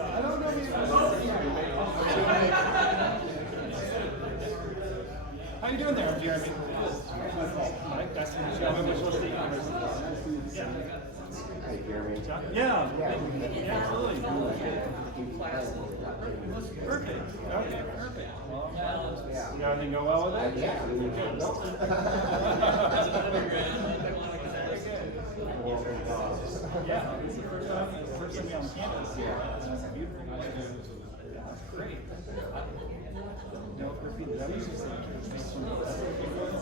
I don't know if you How you doing there, Jeremy? Mike, nice to meet you. Hey, Jeremy. Yeah, absolutely. Perfect. Okay, perfect. Well, you everything go well with it? Yeah. Yeah, this is the first time on campus. Yeah, it's beautiful. That's great. No graffiti. That was just like,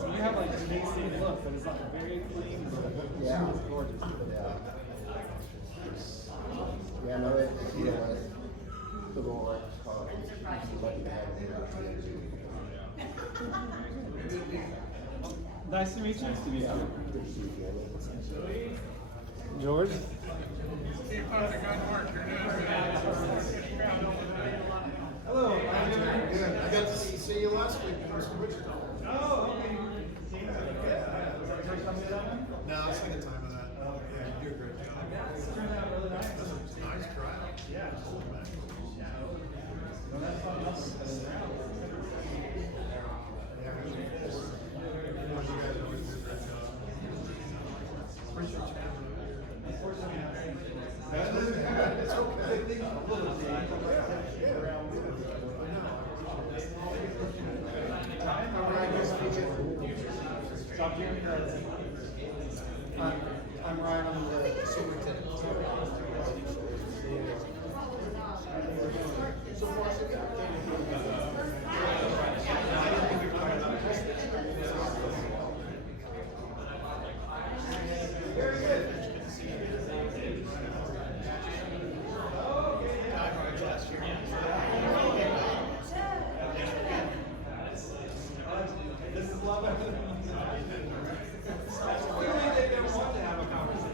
you have like an amazing look, but it's like very clean. Yeah. It's gorgeous. Yeah. Yeah, no, it's, you know, the more lucky to have it. Nice to meet you. Nice to meet you. Good to see you, Jeremy. George? Hello. Good. I got to see you last week in Wichita. Oh, okay. No, it's like a time of that. Yeah, you do a great job. It turned out really nice. That's a nice crowd. Yeah. Well, that's fun. You guys always do a great job. Appreciate you. It's okay. Stop here. I'm Ryan. I'm the superintendent. Very good. This is a lot better than clearly they didn't want to have a conversation.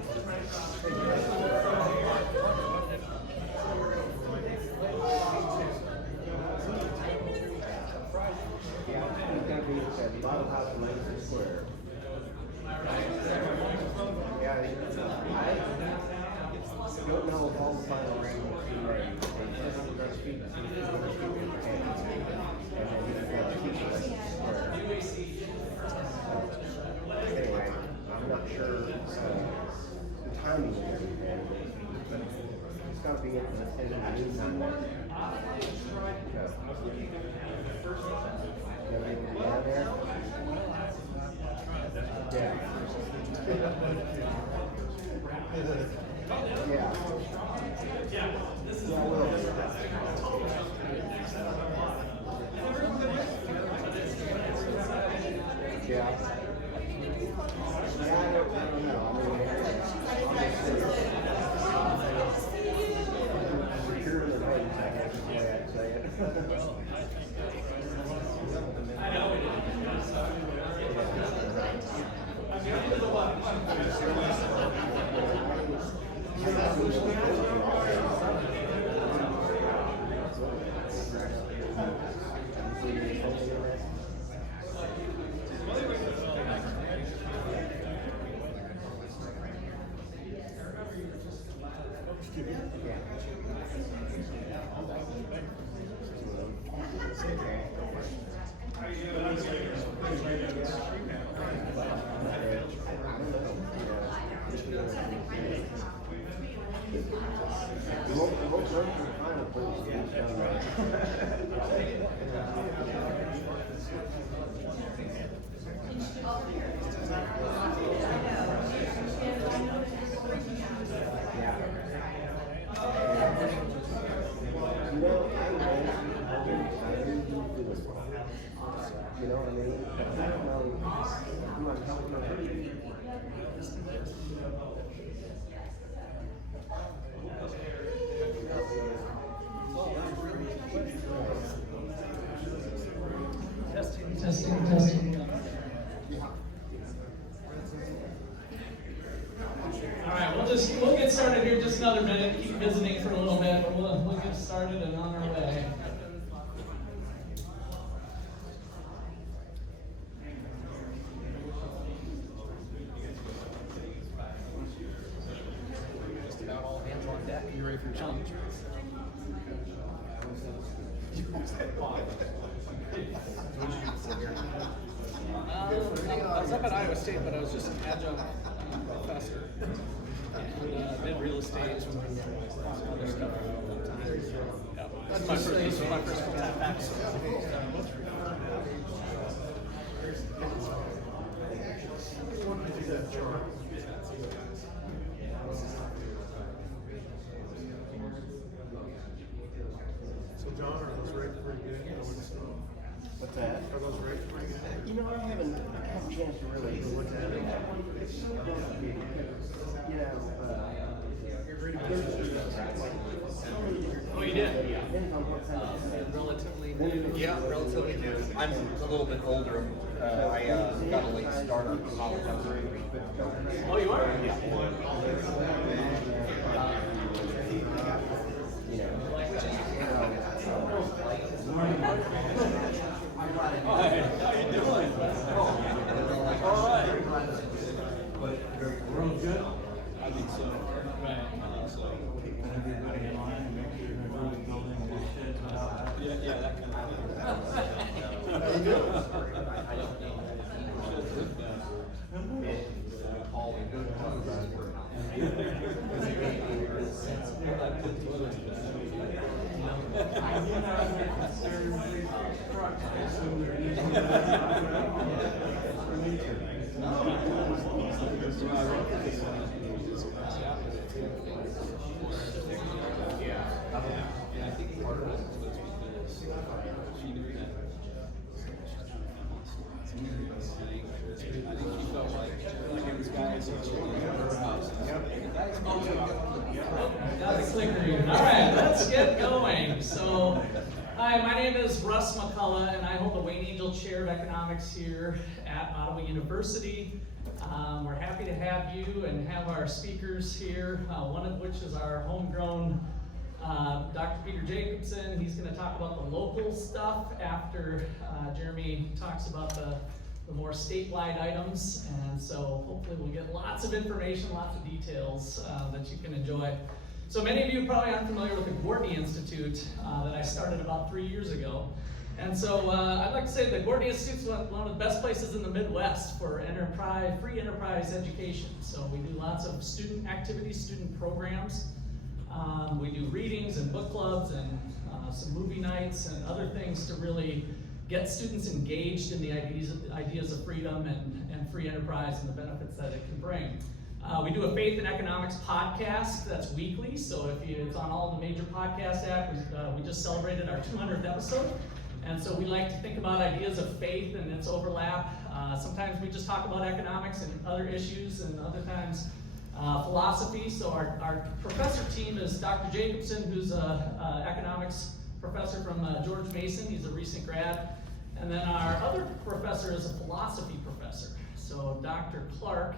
Yeah, it's gonna be at the bottom house in Langston Square. Yeah, I don't know if all the final arrangements are ready. They said I'm gonna speak to and then he's gonna teach it Langston Square. Anyway, I'm not sure the timing of everything. It's gotta be in the meantime. You know what I mean? I don't know. I'm not helping her. Testing. All right, we'll get started here in just another minute. Keep visiting for a little bit, but we'll get started and on our way. challenge. I was up at Iowa State, but I was just an adjunct professor and did real estate and other stuff. Yeah, this was my first full-time back. So John, are those rates pretty good? You know, What's that? are those rates pretty good? You know, I haven't had a chance to really look at it. It's so close to being, you know, Oh, you did? depends on what kind of. Relatively Yeah, relatively new. I'm a little bit older. I got a late start on college. I was Oh, you are? Yeah. Hi, how you doing? All right. We're all good? I think so. Right. Yeah, that kind of thing. How you doing? I think part of it was because she knew that. I think she felt like it was guys in her house. Got the clicker here. All right, let's get going. So, hi, my name is Russ McCullough, and I hold the Wayne Angel Chair of Economics here at Ottawa University. We're happy to have you and have our speakers here, one of which is our homegrown Dr. Peter Jacobsen. He's going to talk about the local stuff after Jeremy talks about the more statewide items. And so hopefully we'll get lots of information, lots of details that you can enjoy. So many of you probably aren't familiar with the Gwartney Institute that I started about 3 years ago. And so I'd like to say the Gwartney Institute is one of the best places in the Midwest for free enterprise education. So we do lots of student activities, student programs. We do readings and book clubs and some movie nights and other things to really get students engaged in the ideas of freedom and free enterprise and the benefits that it can bring. We do a Faith and Economics podcast that's weekly, so it's on all the major podcast apps. We just celebrated our 200th episode, and so we like to think about ideas of faith and its overlap. Sometimes we just talk about economics and other issues, and other times philosophy. So our professor team is Dr. Jacobsen, who's an economics professor from George Mason. He's a recent grad. And then our other professor is a philosophy professor. So Dr. Clark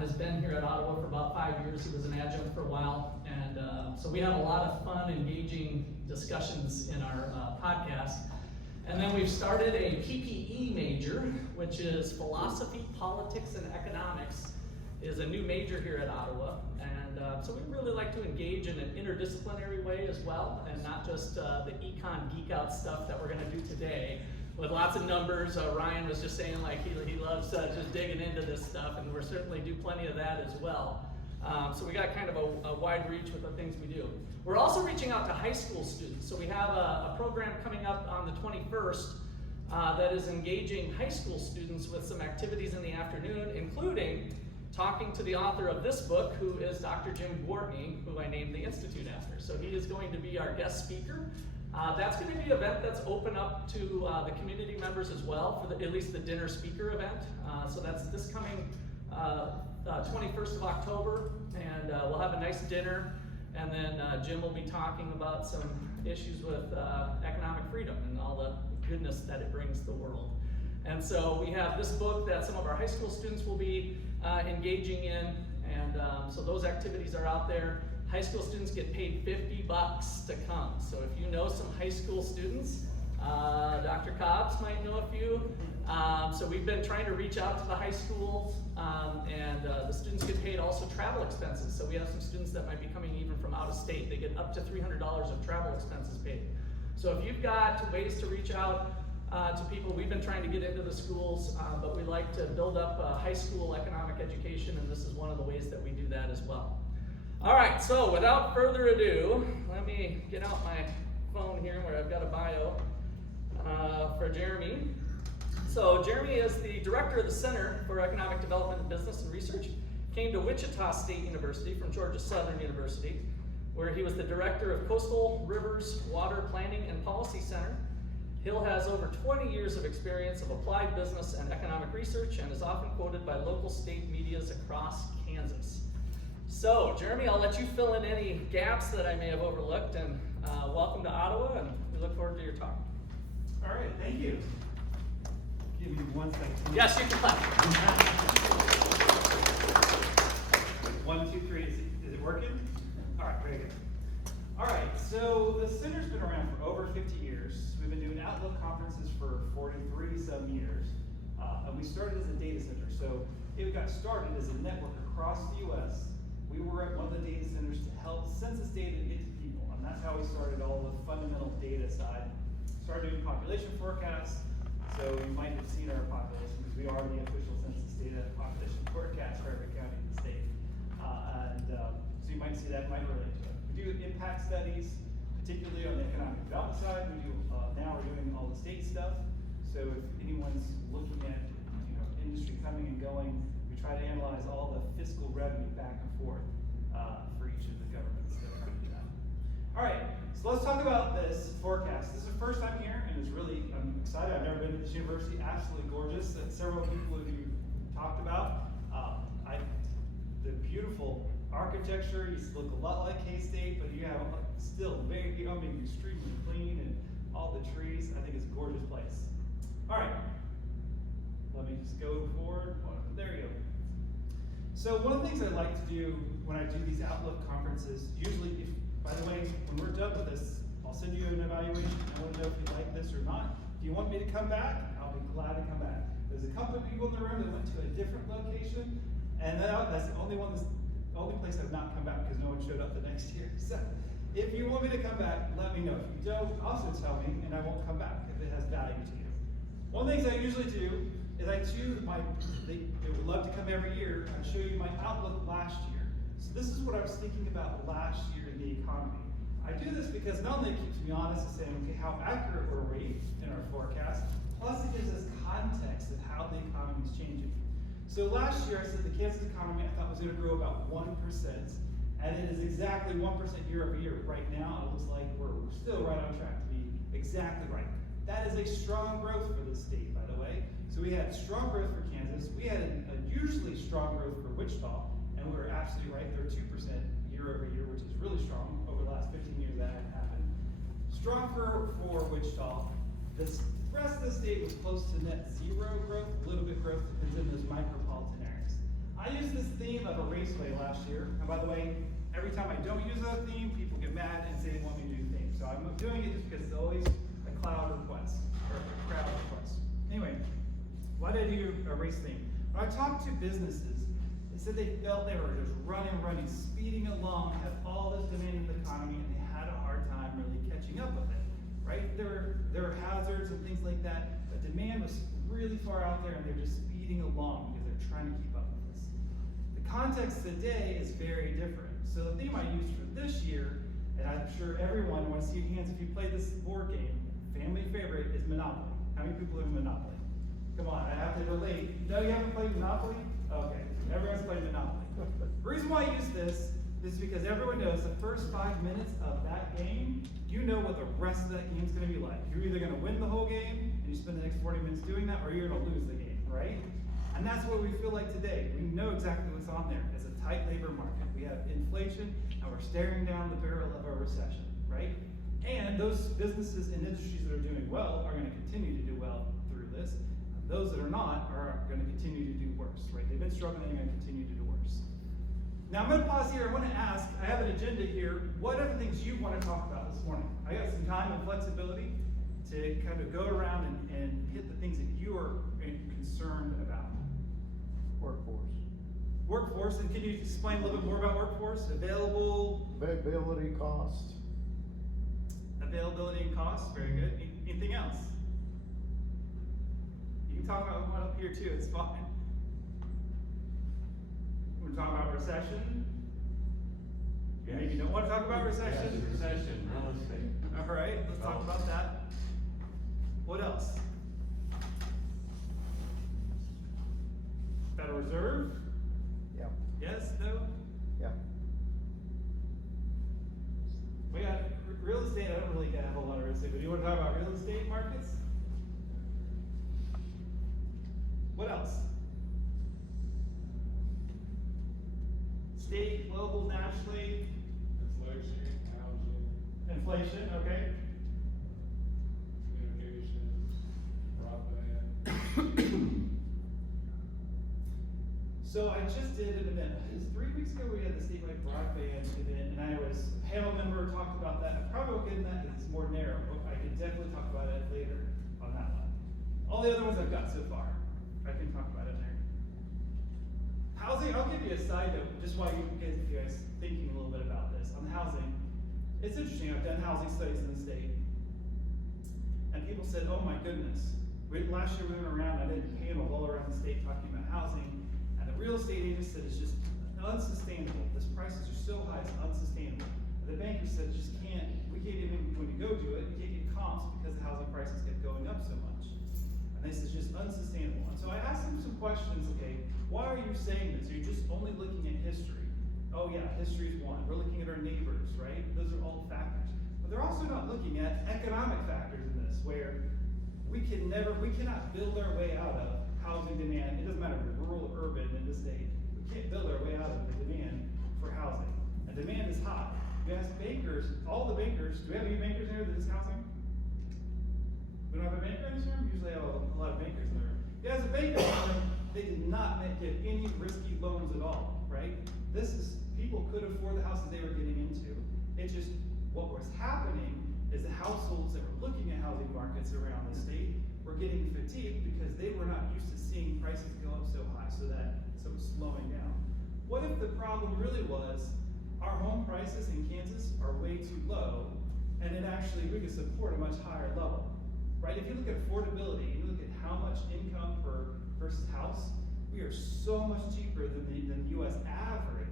has been here at Ottawa for about 5 years. He was an adjunct for a while. And so we have a lot of fun, engaging discussions in our podcast. And then we've started a PPE major, which is Philosophy, Politics, and Economics. Is a new major here at Ottawa, and so we really like to engage in an interdisciplinary way as well, and not just the econ geek out stuff that we're going to do today with lots of numbers. Ryan was just saying like he loves just digging into this stuff, and we're certainly do plenty of that as well. So we got kind of a wide reach with the things we do. We're also reaching out to high school students, so we have a program coming up on the 21st that is engaging high school students with some activities in the afternoon, including talking to the author of this book, who is Dr. Jim Gwartney, who I named the Institute after. So he is going to be our guest speaker. That's going to be an event that's open up to the community members as well, for at least the dinner speaker event. So that's this coming 21st of October, and we'll have a nice dinner, and then Jim will be talking about some issues with economic freedom and all the goodness that it brings the world. And so we have this book that some of our high school students will be engaging in, and so those activities are out there. High school students get paid $50 to come. So if you know some high school students, Dr. Cobbs might know a few. So we've been trying to reach out to the high schools, and the students get paid also travel expenses. So we have some students that might be coming even from out of state. They get up to $300 of travel expenses paid. So if you've got ways to reach out to people, we've been trying to get into the schools, but we like to build up high school economic education, and this is one of the ways that we do that as well. All right, so without further ado, let me get out my phone here where I've got a bio for Jeremy. So Jeremy is the director of the Center for Economic Development, Business, and Research. Came to Wichita State University from Georgia Southern University, where he was the director of Coastal Rivers Water Planning and Policy Center. Hill has over 20 years of experience of applied business and economic research and is often quoted by local state medias across Kansas. So, Jeremy, I'll let you fill in any gaps that I may have overlooked, and welcome to Ottawa, and we look forward to your talk. All right, thank you. Give me 1 second. Yes, you can clap. 1, 2, 3. Is it working? All right, very good. All right, so the center's been around for over 50 years. We've been doing Outlook conferences for 43 some years, and we started as a data center. So it got started as a network across the U.S. We were at one of the data centers to help census data get to people, and that's how we started all the fundamental data side. Started doing population forecasts, so you might have seen our population because we are the official census data population forecast for every county in the state. So you might see that, might relate to it. We do impact studies, particularly on the economic development side. We do, now we're doing all the state stuff. So if anyone's looking at industry coming and going, we try to analyze all the fiscal revenue back and forth for each of the governments that are trying to do that. All right, so let's talk about this forecast. This is the first time here, and I'm excited. I've never been to this university. Absolutely gorgeous. That several people of you talked about. The beautiful architecture. You look a lot like K-State, but you have still extremely clean, and all the trees. I think it's a gorgeous place. All right, let me just go forward. There you go. So one of the things I like to do when I do these Outlook conferences, usually, by the way, when we're done with this, I'll send you an evaluation. I want to know if you like this or not. If you want me to come back, I'll be glad to come back. There's a couple of people in the room that went to a different location, and that's the only place I've not come back because no one showed up the next year. So if you want me to come back, let me know. If you don't, also tell me, and I won't come back if it has value to you. One of the things I usually do is they would love to come every year and show you my outlook last year. So this is what I was thinking about last year in the economy. I do this because not only it keeps me honest and saying, okay, how accurate were we in our forecast, plus it gives us context of how the economy is changing. So last year I said the Kansas economy I thought was going to grow about 1%, and it is exactly 1% year over year. Right now it looks like we're still right on track to be exactly right. That is a strong growth for the state, by the way. So we had strong growth for Kansas. We had a usually strong growth for Wichita, and we were absolutely right. They're 2% year over year, which is really strong. Over the last 15 years that hadn't happened. Strong for Wichita. The rest of the state was close to net zero growth. A little bit growth depends in those micropolitan areas. I used this theme of a raceway last year. And by the way, every time I don't use that theme, people get mad and say they want me to do themes. So I'm doing it just because it's always a crowd request. Anyway, why did I do a race theme? When I talked to businesses, they said they felt they were just running, speeding along, had all this demand in the economy, and they had a hard time really catching up with it, right? There were hazards and things like that, but demand was really far out there, and they're just speeding along because they're trying to keep up with this. The context today is very different. So the theme I used for this year, and I'm sure everyone wants to see your hands if you play this board game, family favorite is Monopoly. How many people have Monopoly? Come on, I have to relate. No, you haven't played Monopoly? Okay, everyone's played Monopoly. The reason why I use this is because everyone knows the first 5 minutes of that game, you know what the rest of that game's gonna be like. You're either gonna win the whole game, and you spend the next 40 minutes doing that, or you're gonna lose the game, right? And that's what we feel like today. We know exactly what's on there. It's a tight labor market. We have inflation, and we're staring down the barrel of a recession, right? And those businesses and industries that are doing well are gonna continue to do well through this. Those that are not are going to continue to do worse, right? They've been struggling, they're going to continue to do worse. Now I'm going to pause here. I want to ask, I have an agenda here. What are the things you want to talk about this morning? I got some time and flexibility to kind of go around and hit the things that you are concerned about. Workforce. Workforce, and can you explain a little bit more about workforce? Availability, cost. Availability and cost, very good. Anything else? You can talk about one up here too, it's fine. We're talking about recession. Yes. Maybe you don't want to talk about recession. Yes, recession, real estate. All right, let's talk about that. What else? Federal Reserve? Yeah. Yes, no? Yeah. We got real estate. I don't really get a whole lot of real estate, but do you want to talk about real estate markets? What else? State, global, nationally. Inflation, housing, Inflation, okay. communications, broadband. So I just did an event, it was 3 weeks ago, we had the statewide broadband event, and I was a panel member, talked about that. I probably won't get into that because it's more narrow, but I can definitely talk about it later on that one. All the other ones I've got so far, I can talk about it there. Housing, I'll give you a side note, just while you guys thinking a little bit about this. On housing, it's interesting, I've done housing studies in the state, and people said, oh my goodness, last year we went around, I did panels all around the state talking about housing, and the real estate agent said it's just unsustainable. This prices are so high, it's unsustainable. And the banker said just we can't even, when you go do it, you can't get comps because the housing prices kept going up so much. And this is just unsustainable. And so I asked them some questions, okay, why are you saying this? Are you just only looking at history? Oh yeah, history is one. We're looking at our neighbors, right? Those are all factors. But they're also not looking at economic factors in this, where we cannot build our way out of housing demand. It doesn't matter if you're rural or urban in this state. We can't build our way out of the demand for housing. And demand is high. You ask bankers, all the bankers, do we have any bankers in here that is housing? We don't have a banker in this room? Usually have a lot of bankers in the room. Yeah, as a banker, they did not get any risky loans at all, right? People could afford the houses they were getting into. It's just, what was happening is the households that were looking at housing markets around the state were getting fatigued because they were not used to seeing prices go up so high, so it was slowing down. What if the problem really was our home prices in Kansas are way too low, and we could support a much higher level, right? If you look at affordability, you look at how much income per versus house, we are so much cheaper than the U.S. average.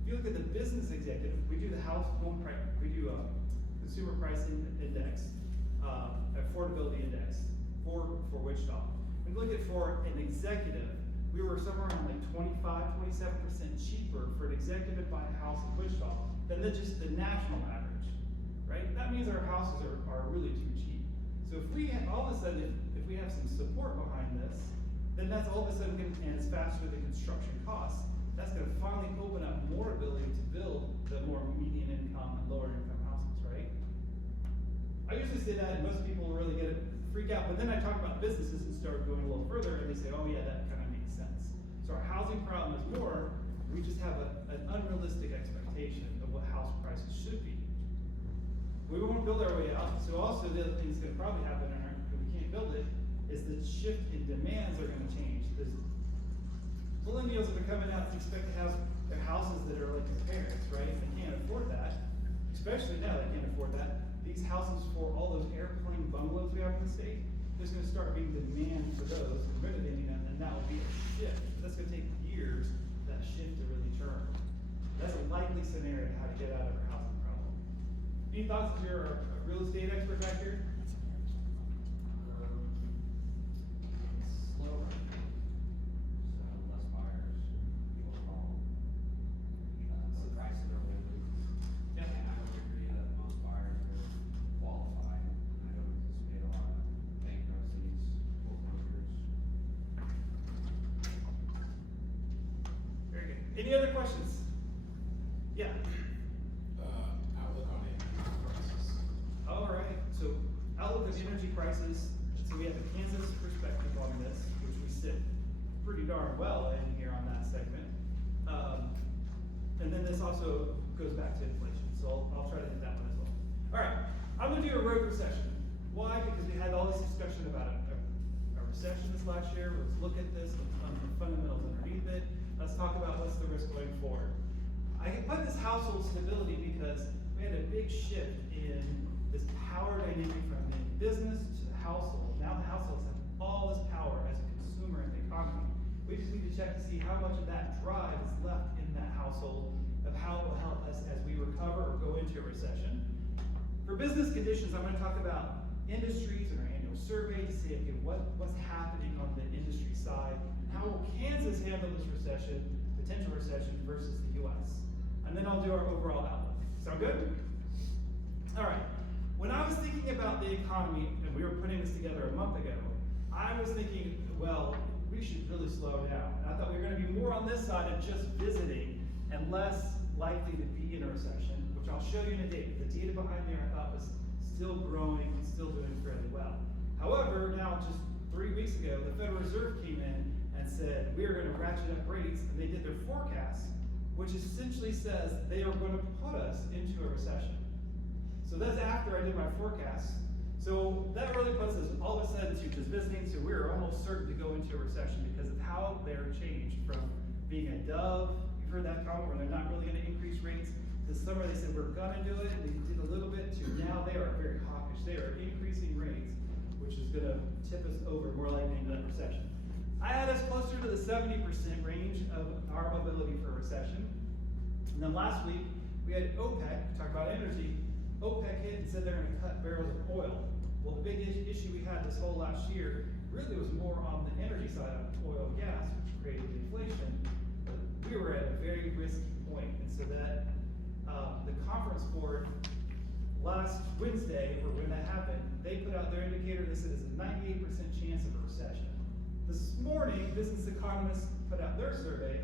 If you look at the business executive, we do the home price, we do a consumer price index, affordability index for Wichita. When you look at for an executive, we were somewhere around like 25-27% cheaper for an executive to buy a house in Wichita than just the national average, right? That means our houses are really too cheap. So if we all of a sudden, if we have some support behind this, then that's all of a sudden and it's faster than construction costs. That's going to finally open up more ability to build the more median income and lower income houses, right? I usually say that, and most people really freak out. But then I talk about businesses and start going a little further, and they say, "Oh yeah, that kind of makes sense." So our housing problem is more. We just have an unrealistic expectation of what house prices should be. We won't build our way out. So also the other thing that's going to probably happen, if we can't build it, is the shift in demands are going to change. Because millennials that are coming out expect to have their houses that are like their parents, right? They can't afford that. Especially now they can't afford that. These houses for all those airplane bungalows we have in the state, there's going to start being demand for those and renovating them, and that will be a shift. But that's going to take years for that shift to really turn. That's a likely scenario how to get out of our housing problem. Any thoughts as you're a real estate expert back here? Slower. So less buyers, overall. So prices are holding. Yeah. And I would agree that most buyers are qualified. I don't anticipate a lot of bankruptcies, foreclosures. Very good. Any other questions? Yeah. Outlook on energy prices. All right. So outlook of energy prices. So we have a Kansas perspective on this, which we sit pretty darn well in here on that segment. And then this also goes back to inflation. So I'll try to hit that one as well. All right. I'm going to do a road recession. Why? Because we had all this discussion about a recession this last year. Let's look at this, on the fundamentals underneath it. Let's talk about what's the risk going forward. I can put this household stability because we had a big shift in this power dynamic from the business to the household. Now the households have all this power as a consumer in the economy. We just need to check to see how much of that drive is left in that household, of how it will help us as we recover or go into a recession. For business conditions, I'm going to talk about industries in our annual survey to see okay, what's happening on the industry side. How will Kansas handle this recession, potential recession, versus the US? And then I'll do our overall outlook. Sound good? All right. When I was thinking about the economy, and we were putting this together a month ago, I was thinking, well, we should really slow down. And I thought we were going to be more on this side of just visiting and less likely to be in a recession, which I'll show you in a day. The data behind there I thought was still growing and still doing fairly well. However, now just 3 weeks ago, the Federal Reserve came in and said, we are going to ratchet up rates, and they did their forecast, which essentially says they are going to put us into a recession. So that's after I did my forecast. So that really puts us all of a sudden to just visiting, so we're almost certain to go into a recession because of how they're changed from being a dove, you've heard that comment, where they're not really going to increase rates. This summer they said we're going to do it, and they did a little bit, to now they are very hawkish. They are increasing rates, which is going to tip us over more likely into that recession. I had us closer to the 70% range of our mobility for a recession. And then last week, we had OPEC, talk about energy. OPEC hit and said they're going to cut barrels of oil. Well, the big issue we had this whole last year really was more on the energy side of oil and gas, which created inflation. But we were at a very risky point, and so that the conference board last Wednesday, or when that happened, they put out their indicator. They said it's a 98% chance of a recession. This morning, business economists put out their survey,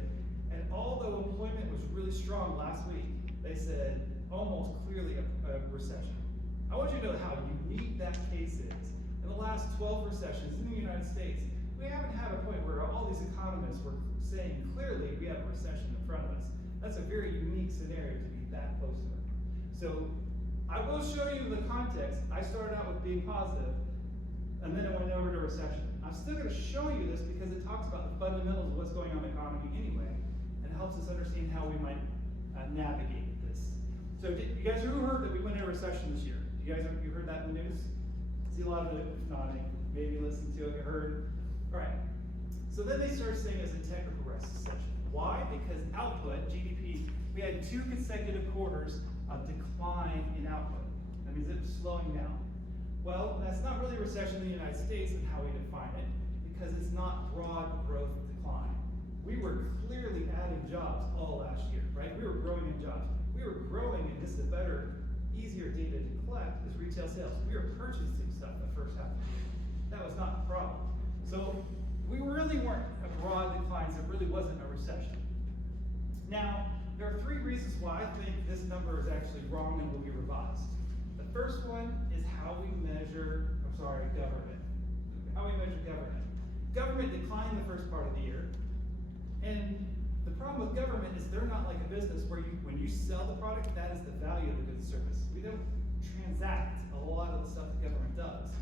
and although employment was really strong last week, they said almost clearly a recession. I want you to know how unique that case is. In the last 12 recessions in the United States, we haven't had a point where all these economists were saying clearly we have a recession in front of us. That's a very unique scenario to be that close to it. So I will show you the context. I started out with being positive, and then it went over to recession. I'm still going to show you this because it talks about the fundamentals of what's going on in the economy anyway, and helps us understand how we might navigate this. So you guys who heard that we went into a recession this year? You heard that in the news? See a lot of it nodding. Maybe listen to it, you heard. All right. So then they started saying it was a technical recession. Why? Because output, GDP, we had 2 consecutive quarters of decline in output. That means it was slowing down. Well, that's not really a recession in the United States and how we define it, because it's not broad growth decline. We were clearly adding jobs all last year, right? We were growing in jobs. We were growing, and this is a better, easier data to collect, is retail sales. We were purchasing stuff the first half of the year. That was not the problem. So we really weren't a broad decline, so it really wasn't a recession. Now, there are 3 reasons why I think this number is actually wrong and will be revised. The first one is how we measure, government. How we measure government. Government declined the first part of the year, and the problem with government is they're not like a business where when you sell the product, that is the value of the goods and service. We don't transact a lot of the stuff the government does,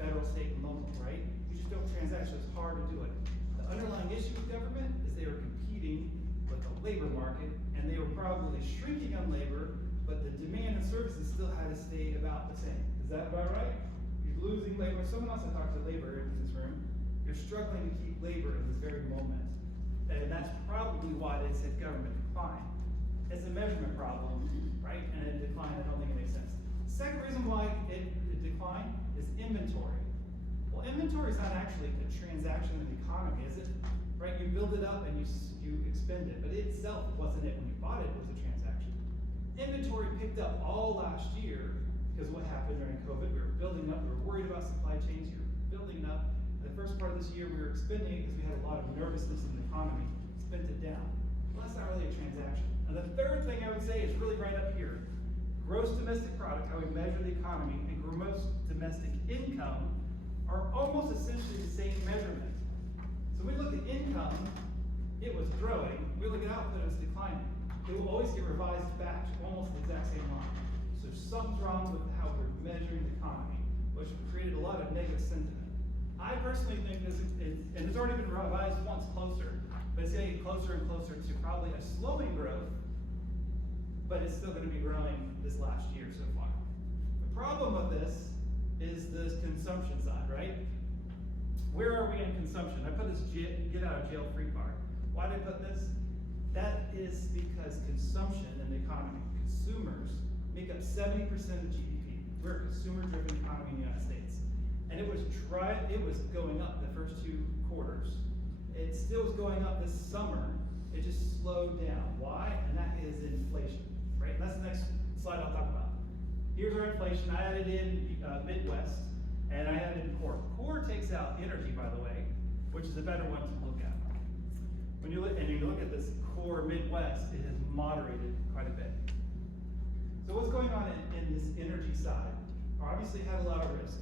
federal, state, and local, right? You just don't transact, so it's hard to do it. The underlying issue with government is they were competing with the labor market, and they were probably shrinking on labor, but the demand and services still had to stay about the same. Is that about right? You're losing labor. Someone else I talked to labor in this room. You're struggling to keep labor in this very moment. And that's probably why they said government decline. It's a measurement problem, right? And it declined, I don't think it makes sense. Second reason why it declined is inventory. Well, inventory is not actually a transaction in the economy, is it? Right? You build it up and you expend it, but it itself wasn't it when you bought it, was a transaction. Inventory picked up all last year because what happened during COVID, we were building up, we were worried about supply chains, we were building up. The first part of this year we were expending it because we had a lot of nervousness in the economy, spent it down. Well, that's not really a transaction. And the third thing I would say is really right up here. Gross domestic product, how we measure the economy, and gross domestic income are almost essentially the same measurement. So we look at income, it was growing. We look at output, it was declining. It will always get revised back to almost the exact same line. So something's wrong with how we're measuring the economy. What which created a lot of negative sentiment. I personally think this is, and it's already been revised once closer, but it's getting closer and closer to probably a slowing growth, but it's still going to be growing this last year so far. The problem with this is the consumption side, right? Where are we in consumption? I put this get out of jail free card. Why did I put this? That is because consumption in the economy, consumers make up 70% of GDP. We're a consumer-driven economy in the United States. And it was going up the first 2 quarters. It still is going up this summer. It just slowed down. Why? And that is inflation, right? And that's the next slide I'll talk about. Here's our inflation. I added in Midwest, and I added in core. Core takes out energy, by the way, which is a better one to look at. When you look, and you look at this core Midwest, it has moderated quite a bit. So what's going on in this energy side? Obviously had a lot of risk.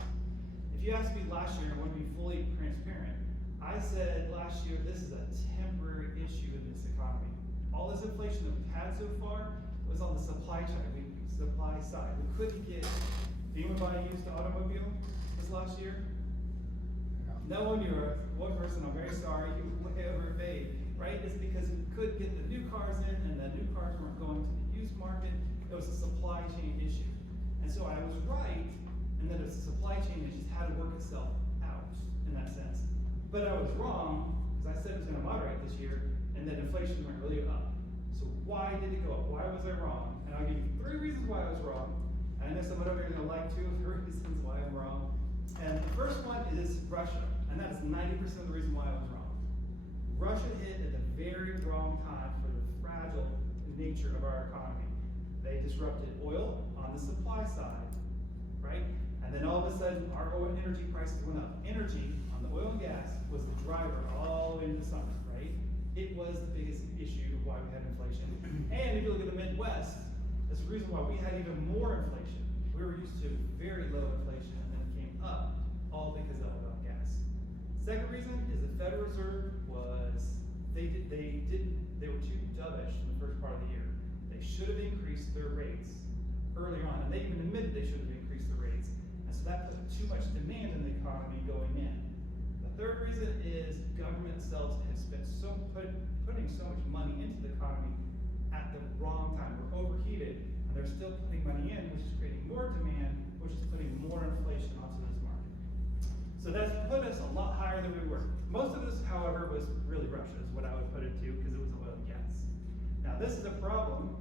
If you asked me last year, and I want to be fully transparent, I said last year this is a temporary issue in this economy. All this inflation that we've had so far was on the supply side. We couldn't get. Did anyone buy a used automobile this last year? No one knew. One person, I'm very sorry, you overpaid, right? It's because we couldn't get the new cars in, and the new cars weren't going to the used market. It was a supply chain issue. And so I was right, and then it's a supply chain that just had to work itself out in that sense. But I was wrong, because I said it was going to moderate this year, and then inflation went really up. So why did it go up? Why was I wrong? And I'll give you 3 reasons why I was wrong. And I know some of you are going to like 2 of the reasons why I'm wrong. And the first one is Russia, and that is 90% of the reason why I was wrong. Russia hit at the very wrong time for the fragile nature of our economy. They disrupted oil on the supply side, right? And then all of a sudden, our oil and energy prices went up. Energy on the oil and gas was the driver all into the summer, right? It was the biggest issue of why we had inflation. And if you look at the Midwest, that's the reason why we had even more inflation. We were used to very low inflation, and then it came up, all because of oil and gas. Second reason is the Federal Reserve was, they were too dovish in the first part of the year. They should have increased their rates earlier on, and they even admitted they should have increased the rates. And so that put too much demand in the economy going in. The third reason is government themselves have spent putting so much money into the economy at the wrong time. We're overheated, and they're still putting money in, which is creating more demand, which is putting more inflation onto this market. So that's put us a lot higher than we were. Most of this, however, was really Russia, is what I would put it to, because it was oil and gas. Now this is a problem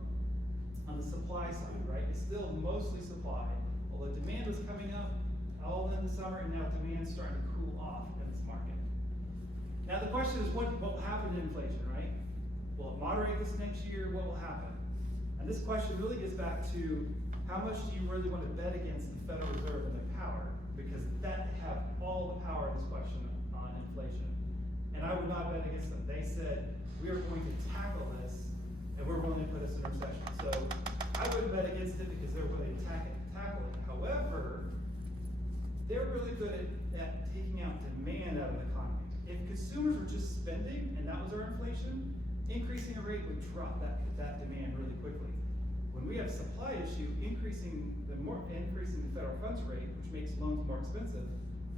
on the supply side, right? It's still mostly supply. Although demand was coming up all in the summer, and now demand's starting to cool off in this market. Now the question is, what will happen to inflation, right? Will it moderate this next year? What will happen? And this question really gets back to how much do you really want to bet against the Federal Reserve and their power? Because that have all the power in this question on inflation. And I would not bet against them. They said, we are going to tackle this, and we're willing to put us in a recession. So I wouldn't bet against it because they're willing to tackle it. However, they're really good at taking out demand out of the economy. If consumers were just spending, and that was our inflation, increasing a rate would drop that demand really quickly. When we have a supply issue, increasing the federal funds rate, which makes loans more expensive,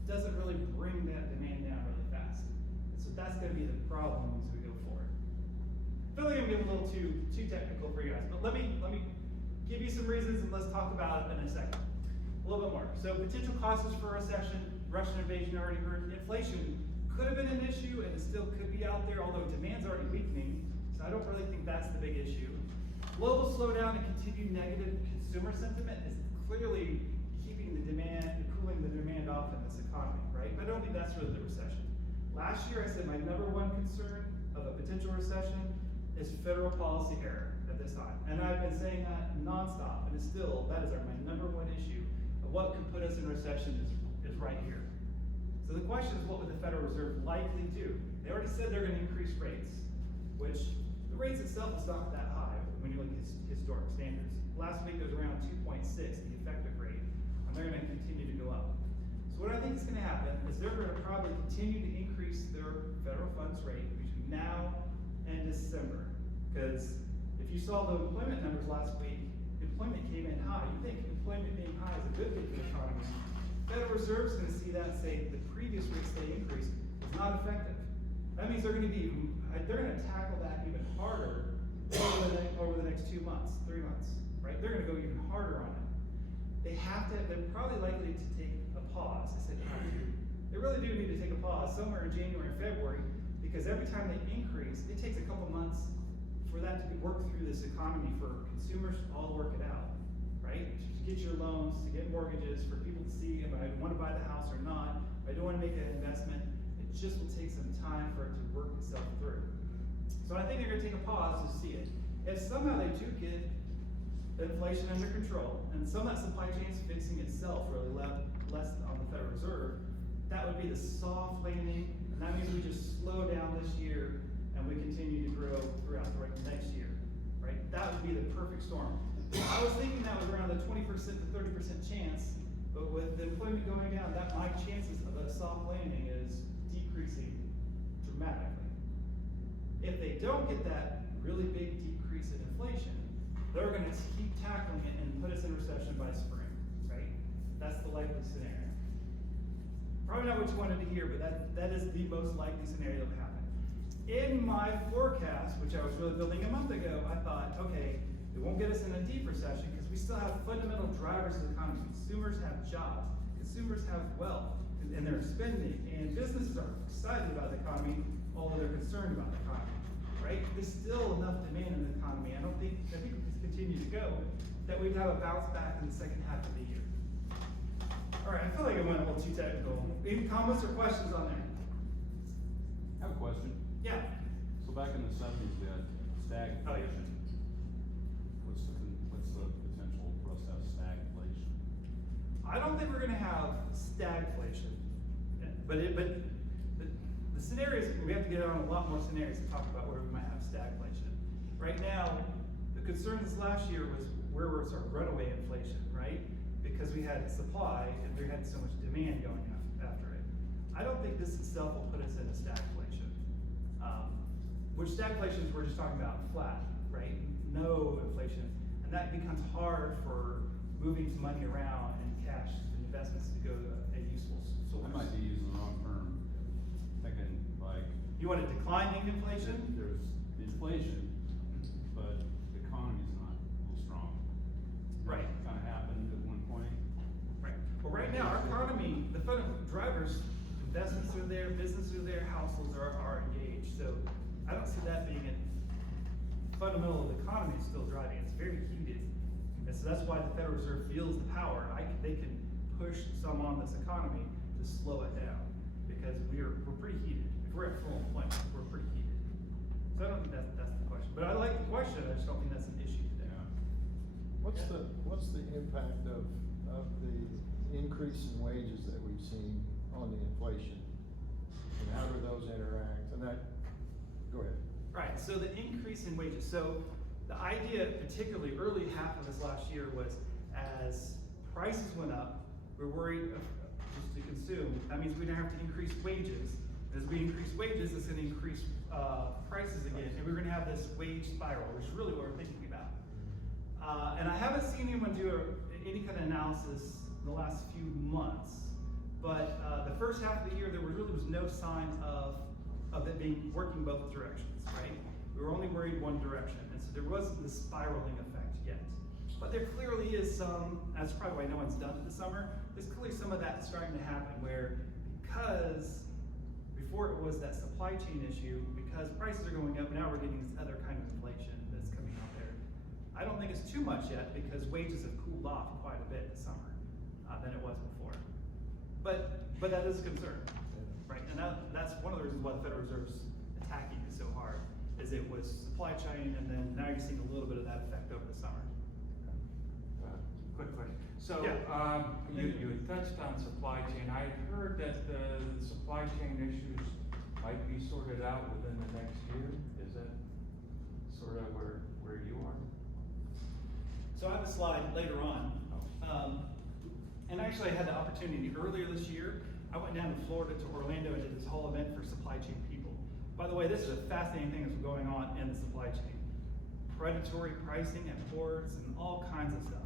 doesn't really bring that demand down really fast. And so that's going to be the problem as we go forward. I feel like I'm getting a little too technical for you guys, but let me give you some reasons, and let's talk about it in a second. A little bit more. So potential causes for recession, Russian invasion, already heard. Inflation could have been an issue, and it still could be out there, although demand's already weakening. So I don't really think that's the big issue. Global slowdown and continued negative consumer sentiment is clearly keeping the demand, cooling the demand off in this economy, right? But I don't think that's really the recession. Last year I said my number one concern of a potential recession is federal policy error at this time. And I've been saying that nonstop, and it's still, that is my number one issue of what could put us in recession is right here. So the question is, what would the Federal Reserve likely do? They already said they're going to increase rates, which the rates itself is not that high when you look at historic standards. Last week it was around 2.6, the effective rate, and they're going to continue to go up. So what I think is going to happen is they're going to probably continue to increase their federal funds rate between now and December. Because if you saw the employment numbers last week, employment came in high. You think employment being high is a good thing for the economy. Federal Reserve's gonna see that and say the previous rates they increased was not effective. That means they're gonna tackle that even harder over the next 2 months, 3 months, right? They're gonna go even harder on it. They're probably likely to take a pause. I said have to. They really do need to take a pause somewhere in January or February, because every time they increase, it takes a couple months for that to work through this economy, for consumers to all work it out, right? To get your loans, to get mortgages, for people to see if I want to buy the house or not, if I don't want to make an investment. It just will take some time for it to work itself through. So I think they're going to take a pause to see it. If somehow they do get inflation under control, and some of that supply chain is fixing itself really less on the Federal Reserve, that would be the soft landing, and that means we just slow down this year and we continue to grow throughout the next year, right? That would be the perfect storm. I was thinking that was around the 20% to 30% chance, but with the employment going down, that my chances of a soft landing is decreasing dramatically. If they don't get that really big decrease in inflation, they're going to keep tackling it and put us in recession by spring, right? That's the likely scenario. Probably not what you wanted to hear, but that is the most likely scenario that would happen. In my forecast, which I was really building a month ago, I thought, okay, it won't get us in a deep recession because we still have fundamental drivers of the economy. Consumers have jobs, consumers have wealth, and they're spending, and businesses are excited about the economy, although they're concerned about the economy, right? There's still enough demand in the economy. I think if this continue to go, that we'd have a bounce back in the second half of the year. All right, I feel like I went a little too technical. Any comments or questions on there? I have a question. Yeah. So back in the 70s, we had stagflation. What's the potential for us to have stagflation? I don't think we're gonna have stagflation, but the scenarios, we have to get on a lot more scenarios to talk about where we might have stagflation. Right now, the concern this last year was where was our runaway inflation, right? Because we had supply and we had so much demand going after it. I don't think this itself will put us in a stagflation. Which stagflations we're just talking about flat, right? No inflation. And that becomes hard for moving money around and cash and investments to go to a useful source. I might be using the wrong term, thinking like. You want a declining inflation? There's inflation, but the economy's not real strong. Right. Kind of happened at one point. Right. Well, right now, our economy, the fundamental drivers, investments are there, businesses are there, households are engaged. So I don't see that being a fundamental of the economy is still driving. It's very heated. And so that's why the Federal Reserve feels the power. They can push some on this economy to slow it down because we're pretty heated. If we're at full employment, we're pretty heated. So I don't think that's the question. But I like the question, I just don't think that's an issue today. What's the impact of the increase in wages that we've seen on the inflation? And how do those interact? And that, go ahead. Right, so the increase in wages. So the idea, particularly early half of this last year, was as prices went up, we're worried just to consume. That means we don't have to increase wages. As we increase wages, it's going to increase prices again, and we're going to have this wage spiral, which is really what we're thinking about. And I haven't seen anyone do any kind of analysis in the last few months, but the first half of the year, there really was no signs of it being working both directions, right? We were only worried one direction, and so there wasn't this spiraling effect yet. But there clearly is some, that's probably why no one's done it this summer, there's clearly some of that starting to happen where because before it was that supply chain issue, because prices are going up, now we're getting this other kind of inflation that's coming out there. I don't think it's too much yet because wages have cooled off quite a bit this summer than it was before. But that is a concern, right? And that's one of the reasons why the Federal Reserve's attacking it so hard, is it was supply chain, and then now you're seeing a little bit of that effect over the summer. Quick question. So, Yeah. you had touched on supply chain. I heard that the supply chain issues might be sorted out within the next year. Is that sort of where you are? So I have a slide later on. And actually I had the opportunity earlier this year. I went down to Florida to Orlando and did this whole event for supply chain people. By the way, this is a fascinating thing that's going on in the supply chain. Predatory pricing at ports and all kinds of stuff.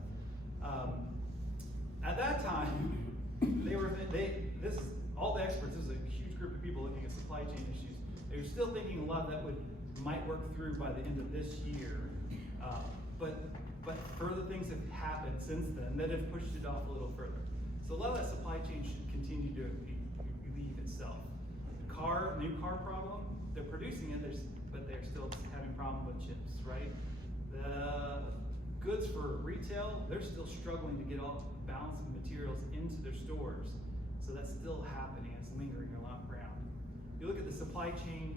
At that time, this is, all the experts, this is a huge group of people looking at supply chain issues. They were still thinking a lot of that might work through by the end of this year. But further things have happened since then that have pushed it off a little further. So a lot of that supply chain should continue to relieve itself. New car problem, they're producing it, but they're still having problems with chips, right? The goods for retail, they're still struggling to get all balance of materials into their stores. So that's still happening, it's lingering around. You look at the supply chain,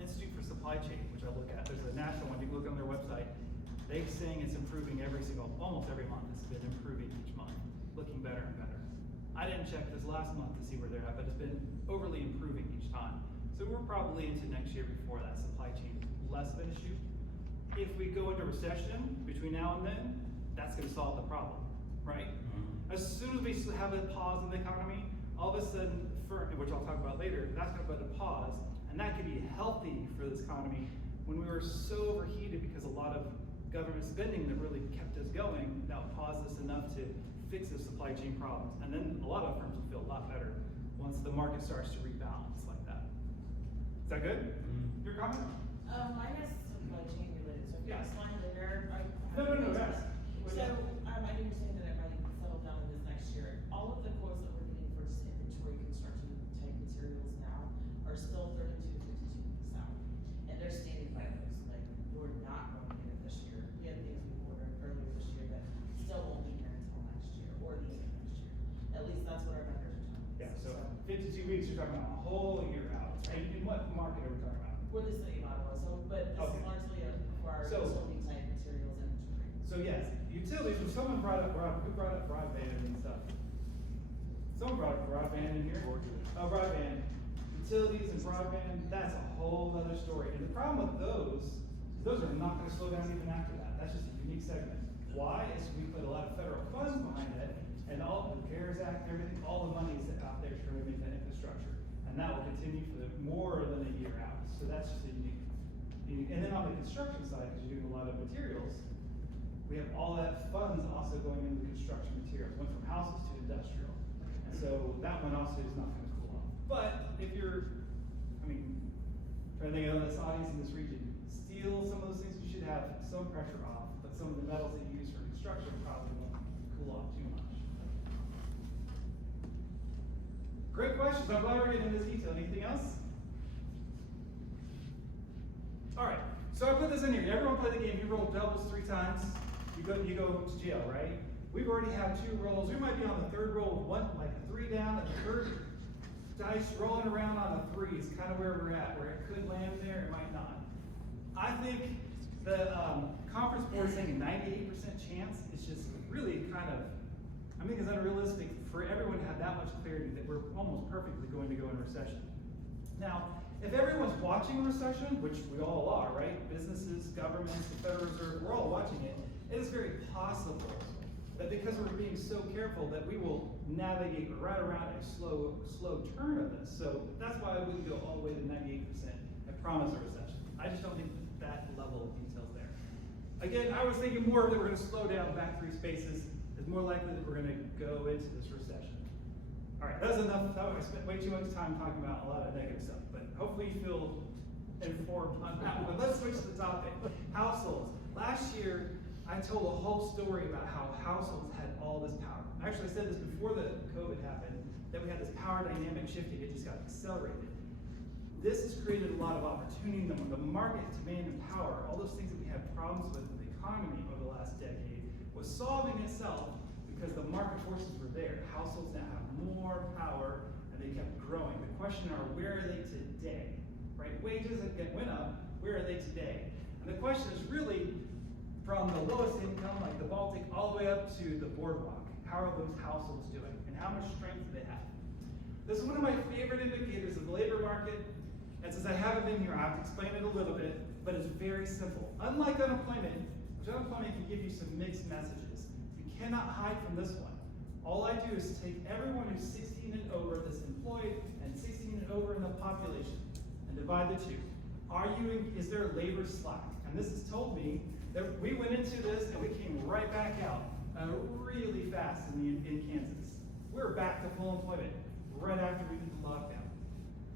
Institute for Supply Chain, which I look at, there's a national one, you can look on their website. They're saying it's improving almost every month. It's been improving each month, looking better and better. I didn't check this last month to see where they're at, but it's been overly improving each time. So we're probably into next year before that supply chain is less of an issue. If we go into recession between now and then, that's gonna solve the problem, right? As soon as we have a pause in the economy, all of a sudden, which I'll talk about later, that's gonna put a pause, and that could be healthy for this economy when we were so overheated because a lot of government spending that really kept us going, now paused us enough to fix the supply chain problems. And then a lot of firms will feel a lot better once the market starts to rebalance like that. Is that good? Your comment? Mine is supply chain related, so if you Yeah. just find the nerd, No, yes. So, I know you're saying that it might settle down in this next year. All of the quotes that we're getting for just inventory construction type materials now are still 32 to 52 weeks out. And they're standing by those, like, we're not going to get it this year. We had things we ordered earlier this year that still won't be here until next year, or the end of next year. At least that's what our vendors are telling us. Yeah, so 52 weeks, you're talking about a whole year out. In what market are we talking about? We're the city of Ottawa, but this is largely for our utility type materials inventory. So yes, utilities, when someone who brought up broadband and stuff. Someone brought up broadband in here. Oh, broadband. Utilities and broadband, that's a whole other story. And the problem with those are not gonna slow down even after that. That's just a unique segment. Why? Is we put a lot of federal funds behind it, and all the CARES Act, everything, all the money is out there to make that infrastructure. And that will continue for more than a year out. So that's just a unique. And then on the construction side, because you're doing a lot of materials, we have all that funds also going into construction materials, went from houses to industrial. And so that one also is not gonna cool off. But if you're, trying to think of this audience in this region, steel, some of those things you should have some pressure off, but some of the metals that you use for construction probably won't cool off too much. Great questions, I'm glad we're getting into this detail. Anything else? All right, so I put this in here. Everyone play the game. You roll doubles 3 times. You go to jail, right? We've already had 2 rolls. We might be on the 3rd roll with one, like a 3 down, and the 3rd dice rolling around on a 3 is kind of where we're at, where it could land there, it might not. I think the conference board saying a 98% chance is just really kind of, it's unrealistic for everyone to have that much clarity that we're almost perfectly going to go in recession. Now, if everyone's watching a recession, which we all are, right? Businesses, governments, the Federal Reserve, we're all watching it. It is very possible that because we're being so careful that we will navigate right around a slow turn of this. So that's why I wouldn't go all the way to 98% and promise a recession. I just don't think that level of detail's there. Again, I was thinking more that we're gonna slow down back 3 spaces. It's more likely that we're gonna go into this recession. All right, that's enough. I spent way too much time talking about a lot of negative stuff, but hopefully you feel informed on that one. Let's switch to the topic. Households. Last year, I told a whole story about how households had all this power. Actually, I said this before the COVID happened, that we had this power dynamic shifting, it just got accelerated. This has created a lot of opportunity. The market, demand, and power, all those things that we had problems with in the economy over the last decade, was solving itself because the market forces were there. Households now have more power, and they kept growing. The question are, where are they today? Right? Wages went up, where are they today? And the question is really, from the lowest income, like the Baltic, all the way up to the boardwalk, how are those households doing? And how much strength do they have? This is one of my favorite indicators of the labor market. And since I haven't been here, I have to explain it a little bit, but it's very simple. Unlike unemployment, which unemployment can give you some mixed messages, you cannot hide from this one. All I do is take everyone who's 16 and over that's employed and 16 and over in the population and divide the two. Is there labor slack? And this has told me that we went into this and we came right back out really fast in Kansas. we're back to full employment right after we did the lockdown,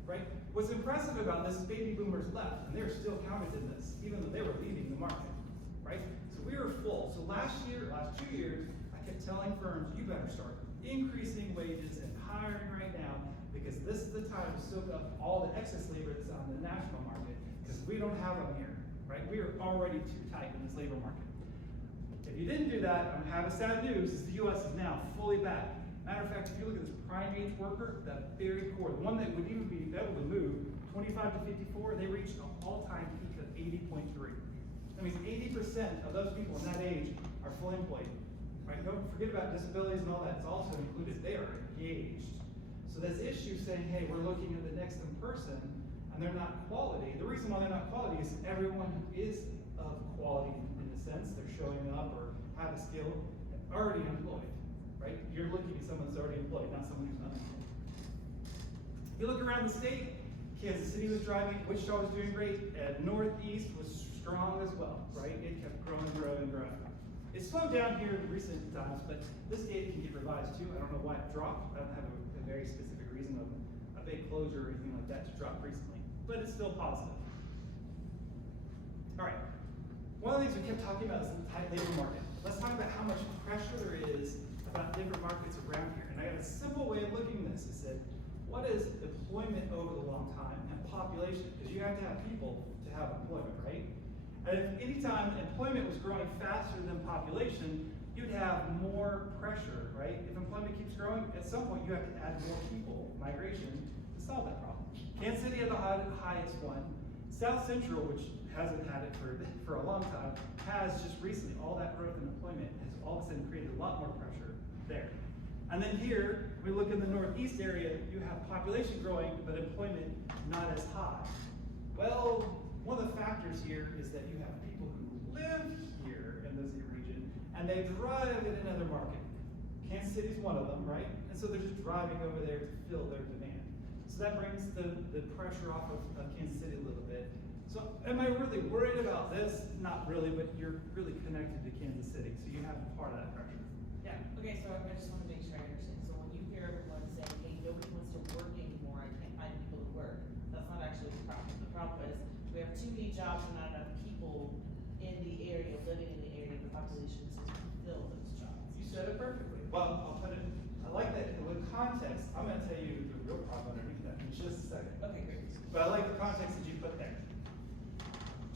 right? What's impressive about this is baby boomers left, and they're still counted in this, even though they were leaving the market, right? So we were full. So last 2 years, I kept telling firms, you better start increasing wages and hiring right now, because this is the time to soak up all the excess labor that's on the national market, because we don't have them here, right? We are already too tight in this labor market. If you didn't do that, I have a sad news, is the US is now fully back. Matter of fact, if you look at this prime age worker, that very core, the one that would even be able to move 25 to 54, they reached an all-time peak of 80.3. That means 80% of those people in that age are fully employed, right? Don't forget about disabilities and all that, it's also included. They are engaged. So this issue saying, hey, we're looking at the next in person, and they're not quality. The reason why they're not quality is everyone who is of quality in a sense, they're showing up or have a skill, already employed, right? You're looking at someone who's already employed, not someone who's not employed. If you look around the state, Kansas City was driving, Wichita was doing great, and Northeast was strong as well, right? It kept growing. It slowed down here in recent times, but this data can get revised too. I don't know why it dropped. I don't have a very specific reason of a big closure or anything like that to drop recently, but it's still positive. All right, one of the things we kept talking about is the tight labor market. Let's talk about how much pressure there is about different markets around here. And I got a simple way of looking at this. I said, what is employment over the long time and population? Because you have to have people to have employment, right? And if any time employment was growing faster than population, you'd have more pressure, right? If employment keeps growing, at some point you have to add more people, migration, to solve that problem. Kansas City had the highest one. South Central, which hasn't had it for a long time, has just recently, all that growth in employment has all of a sudden created a lot more pressure there. And then here, we look in the Northeast area, you have population growing, but employment not as high. Well, one of the factors here is that you have people who live here in this region, and they drive in another market. Kansas City's one of them, right? And so they're just driving over there to fill their demand. So that brings the pressure off of Kansas City a little bit. So am I really worried about this? Not really, but you're really connected to Kansas City, so you have part of that pressure. Yeah, okay, so I just want to make sure I understand. So when you hear everyone saying, hey, nobody wants to work anymore, I can't find people to work, that's not actually the problem. The problem is we have too many jobs and not enough people in the area, living in the area, the population to fill those jobs. You said it perfectly. Well, I'll put it, I like that with context. I'm gonna tell you the real problem underneath that in just a second. Okay, great. But I like the context that you put there.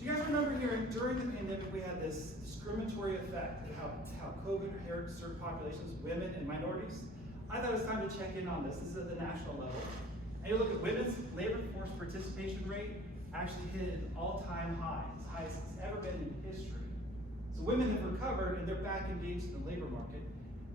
Do you guys remember hearing during the pandemic we had this discriminatory effect of how COVID hurt certain populations, women and minorities? I thought it was time to check in on this. This is at the national level. And you look at women's labor force participation rate actually hit an all-time high, as high as it's ever been in history. So women have recovered and they're back engaged in the labor market.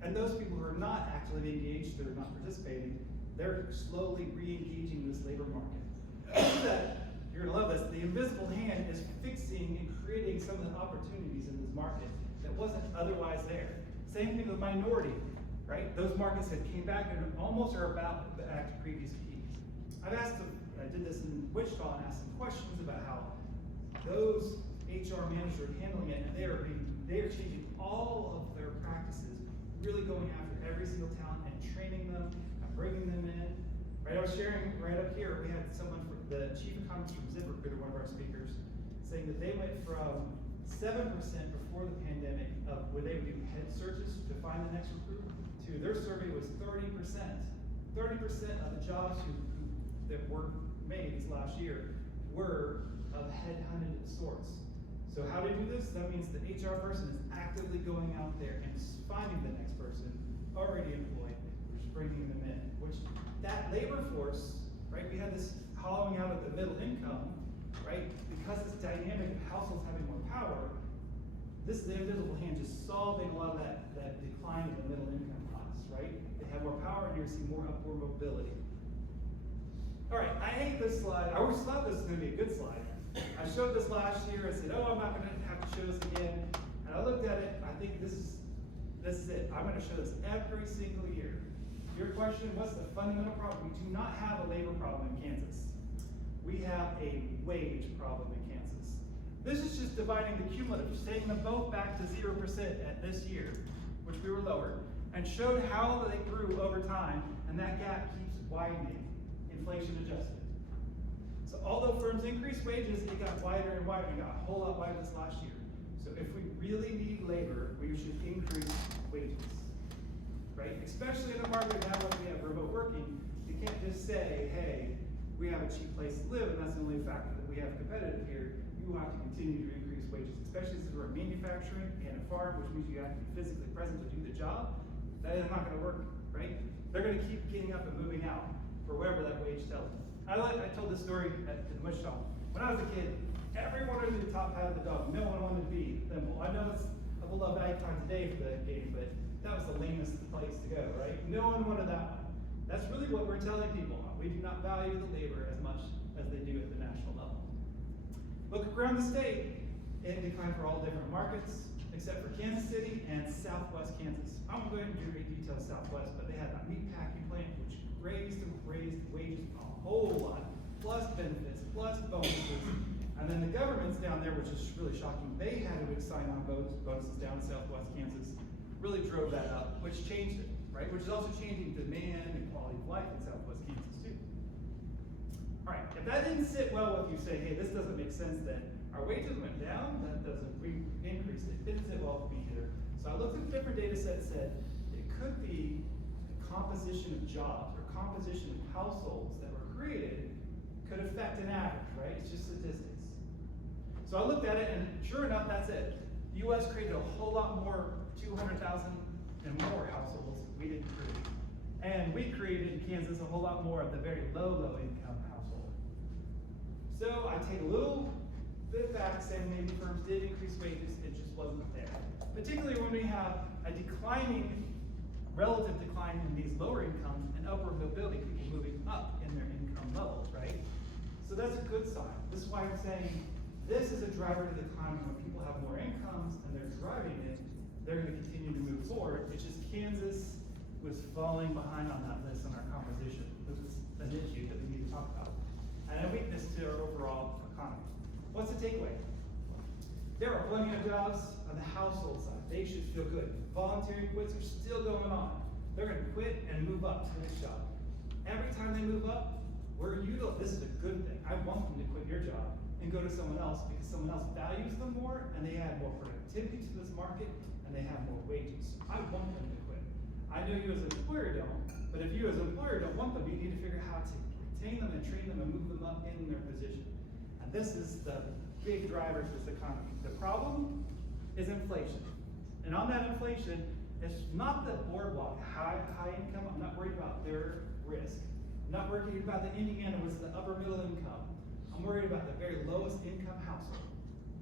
And those people who are not actively engaged or not participating, they're slowly re-engaging this labor market. That, you're gonna love this, the invisible hand is fixing and creating some of the opportunities in this market that wasn't otherwise there. Same thing with minority, right? Those markets have came back and almost are about back to previous peaks. I did this in Wichita and asked some questions about how those HR managers are handling it, and they are changing all of their practices, really going after every single talent and training them and bringing them in. Right, I was sharing right up here, we had someone from the chief economist from ZipRecruiter, one of our speakers, saying that they went from 7% before the pandemic of where they would do head searches to find the next recruit to their survey was 30%. 30% of the jobs that were made this last year were of headhunted sorts. So how to do this? That means the HR person is actively going out there and finding the next person already employed, just bringing them in, which that labor force, right, we had this hollowing out of the middle income, right, because it's dynamic of households having more power, this is the invisible hand just solving a lot of that decline of the middle income class, right? They have more power and you're seeing more upward mobility. All right, I hate this slide. I always thought this was gonna be a good slide. I showed this last year, I said, oh, I'm not gonna have to show this again. And I looked at it, I think this is it. I'm gonna show this every single year. Your question, what's the fundamental problem? We do not have a labor problem in Kansas. We have a wage problem in Kansas. This is just dividing the cumulative, just taking them both back to 0% at this year, which we were lower. and showed how they grew over time, and that gap keeps widening, inflation adjusted. So although firms increased wages, it got wider and wider. It got a whole lot wider this last year. So if we really need labor, we should increase wages, right? Especially in a market now when we have remote working, you can't just say, hey, we have a cheap place to live, and that's the only factor that we have competitive here. You have to continue to increase wages, especially since we're manufacturing and a farm, which means you have to be physically present to do the job. That is not gonna work, right? They're gonna keep getting up and moving out for whatever that wage tells them. I told this story at the Mush Shop. When I was a kid, everyone wanted to be the top hat of the dog. No one wanted to be Thimble. I know it's a little value time today for that game, but that was the lamest place to go, right? No one wanted that one. That's really what we're telling people. We do not value the labor as much as they do at the national level. Look around the state, it declined for all different markets, except for Kansas City and Southwest Kansas. I won't go into great detail Southwest, but they had a meat packing plant which raised wages a whole lot, plus benefits, plus bonuses. And then the governments down there, which is really shocking, they had to sign on bonuses down in Southwest Kansas, really drove that up, which changed it, right? Which is also changing demand and quality of life in Southwest Kansas too. All right, if that didn't sit well with you, say, hey, this doesn't make sense then. Our wages went down, that doesn't, we increased it. Didn't sit well with me either. So I looked at different data sets that said it could be the composition of jobs or composition of households that were created could affect an average, right? It's just statistics. So I looked at it, and sure enough, that's it. The U.S. created a whole lot more 200,000 and more households we didn't create. And we created in Kansas a whole lot more of the very low income household. So I take a little bit back saying maybe firms did increase wages, it just wasn't there. Particularly when we have a relative decline in these lower incomes and upward mobility, people moving up in their income levels, right? So that's a good sign. This is why I'm saying this is a driver to the economy. When people have more incomes and they're driving it, they're going to continue to move forward. It's just Kansas was falling behind on that list on our composition. This is an issue that we need to talk about. And a weakness to our overall economy. What's the takeaway? There are plenty of jobs on the household side. They should feel good. Voluntary quits are still going on. They're going to quit and move up to the next job. Every time they move up, this is a good thing. I want them to quit your job and go to someone else because someone else values them more and they add more productivity to this market and they have more wages. I want them to quit. I know you as an employer don't, but if you as an employer don't want them, you need to figure out how to retain them and train them and move them up in their position. And this is the big driver to this economy. The problem is inflation. And on that inflation, it's not the boardwalk, high income. I'm not worried about their risk. I'm not worried about the Indiana, which is the upper middle income. I'm worried about the very lowest income household,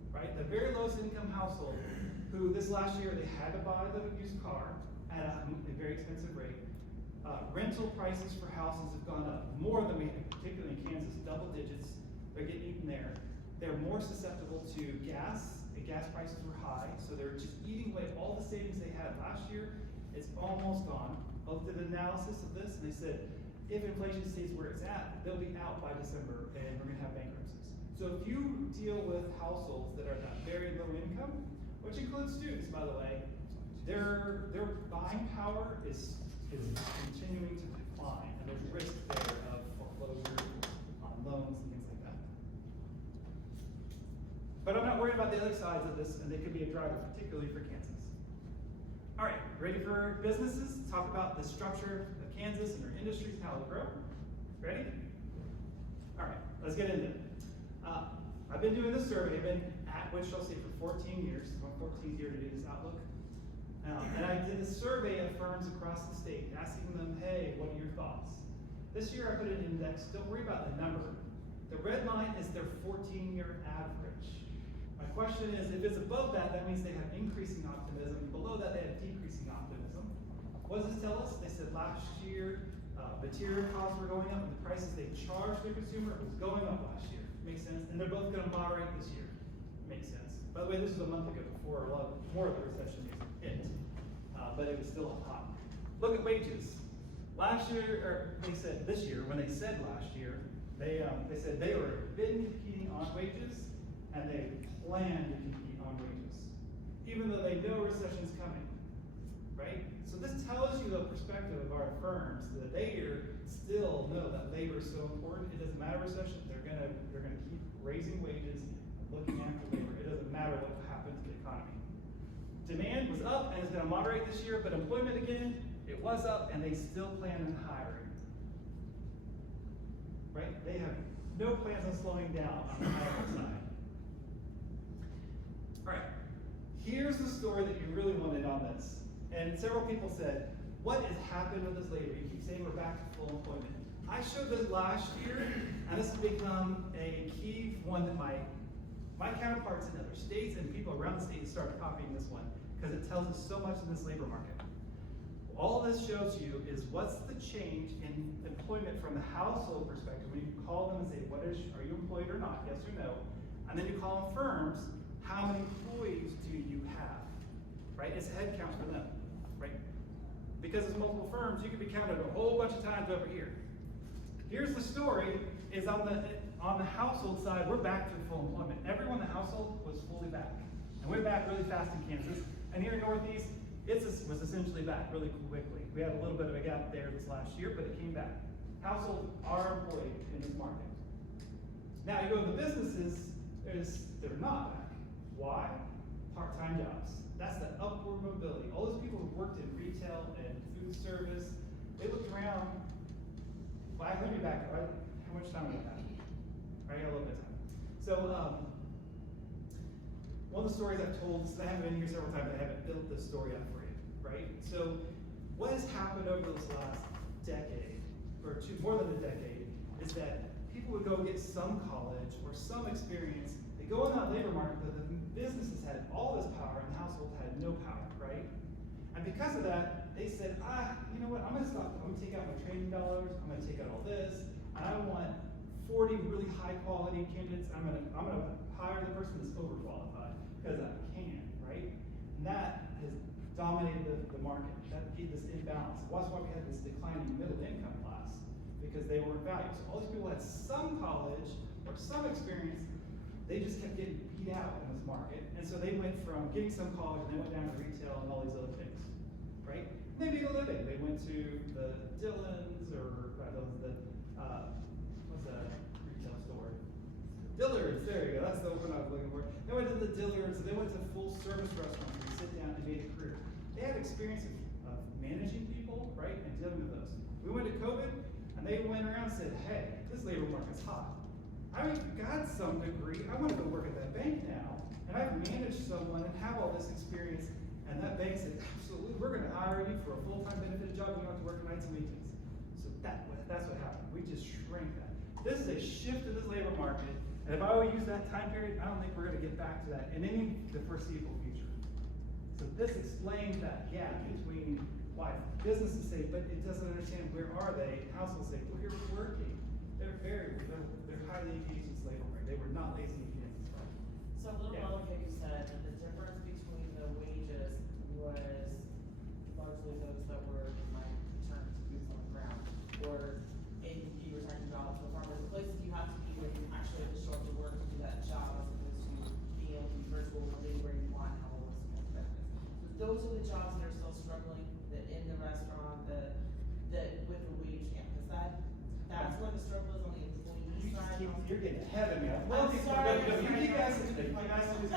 right? The very lowest income household who this last year they had to buy the used car at a very expensive rate. Rental prices for houses have gone up more than we had, particularly in Kansas, double digits. They're getting eaten there. They're more susceptible to gas. The gas prices were high, so they're just eating away all the savings they had last year. It's almost gone. Both did an analysis of this, and they said, if inflation stays where it's at, they'll be out by December, and we're gonna have bankruptcies. So if you deal with households that are that very low income, which includes students, by the way, their buying power is continuing to decline, and there's risk there of foreclosure on loans and things like that. But I'm not worried about the other sides of this, and they could be a driver, particularly for Kansas. All right, ready for businesses? Talk about the structure of Kansas and their industries and how they grow. Ready? All right, let's get into it. I've been doing this survey. I've been at Wichita State for 14 years. It's my 14th year to do this outlook. And I did a survey of firms across the state, asking them, hey, what are your thoughts? This year I put an index. Don't worry about the number. The red line is their 14-year average. My question is, if it's above that, that means they have increasing optimism. Below that, they have decreasing optimism. What does this tell us? They said last year, material costs were going up, and the prices they charged the consumer was going up last year. Makes sense? And they're both going to moderate this year. Makes sense. By the way, this was a month ago before a lot more of the recession hit, but it was still hot. Look at wages. Last year, or they said this year, when they said last year, they said they were been competing on wages, and they plan to compete on wages, even though they know recession's coming. right? So this tells you the perspective of our firms, that they still know that labor is so important. It doesn't matter recession, they're gonna keep raising wages and looking after labor. It doesn't matter what happens to the economy. Demand was up and it's gonna moderate this year, but employment again, it was up and they still plan on hiring. Right? They have no plans on slowing down on the hiring side. All right, here's the story that you really wanted on this. And several people said, what has happened with this labor? You keep saying we're back to full employment. I showed this last year, and this has become a key one that my counterparts in other states and people around the state started copying this one, because it tells us so much in this labor market. All this shows you is what's the change in employment from the household perspective. When you call them and say, are you employed or not, yes or no? And then you call them firms, how many employees do you have? Right? It's a head count for them, right? Because it's multiple firms, you can be counted a whole bunch of times over here. Here's the story, is on the household side, we're back to full employment. Everyone in the household was fully back. And we're back really fast in Kansas. And here in Northeast, it was essentially back really quickly. We had a little bit of a gap there this last year, but it came back. Households are employed in this market. Now you go to the businesses, they're not back. Why? Part-time jobs. That's the upward mobility. All those people who worked in retail and food service, they looked around. Well, let me back up, right? How much time do we have? Right, I got a little bit of time. So, one of the stories I've told, I haven't been here several times, I haven't built this story up for you, right? So, what has happened over this last decade, or more than a decade, is that people would go get some college or some experience. They go in that labor market, but the businesses had all this power and the household had no power, right? And because of that, they said, you know what, I'm gonna stop. I'm gonna take out my training dollars, I'm gonna take out all this, and I want 40 really high quality candidates. I'm gonna hire the person that's overqualified because I can, right? And that has dominated the market. That gave this imbalance. That's why we had this declining middle income class, because they weren't valued. So all these people had some college or some experience, they just kept getting beat out in this market. And so they went from getting some college and they went down to retail and all these other things, right? And they made a living. They went to the Dillons or what's that retail store? Dillard's, there you go, that's the one I was looking for. They went to the Dillard's, they went to full service restaurants where you sit down and made a career. They had experience of managing people, right, and dealing with those. We went to COVID and they went around and said, hey, this labor market's hot. I got some degree, I want to go work at that bank now, and I've managed someone and have all this experience, and that bank said, absolutely, we're gonna hire you for a full-time benefited job, you don't have to work nights and weekends. So that's what happened, we just shrank that. This is a shift in this labor market, and if I would use that time period, I don't think we're gonna get back to that in the foreseeable future. So this explains that gap between why businesses say, but it doesn't understand where are they, households say, well, here we're working. They're highly engaged in this labor market. They were not lazy in Kansas. So a little while ago you said that the difference between the wages was largely those that were, in my terms, boots on the ground, or you were talking about the farmers, the places you have to be where you actually have to show up to work to do that job, as opposed to being able to be virtual or living where you want, have all those kind of benefits. So those are the jobs that are still struggling, that in the restaurant, that with the wage gap, is that's where the struggle is on the employee side. You're getting ahead of me. I'm sorry. You keep asking these questions.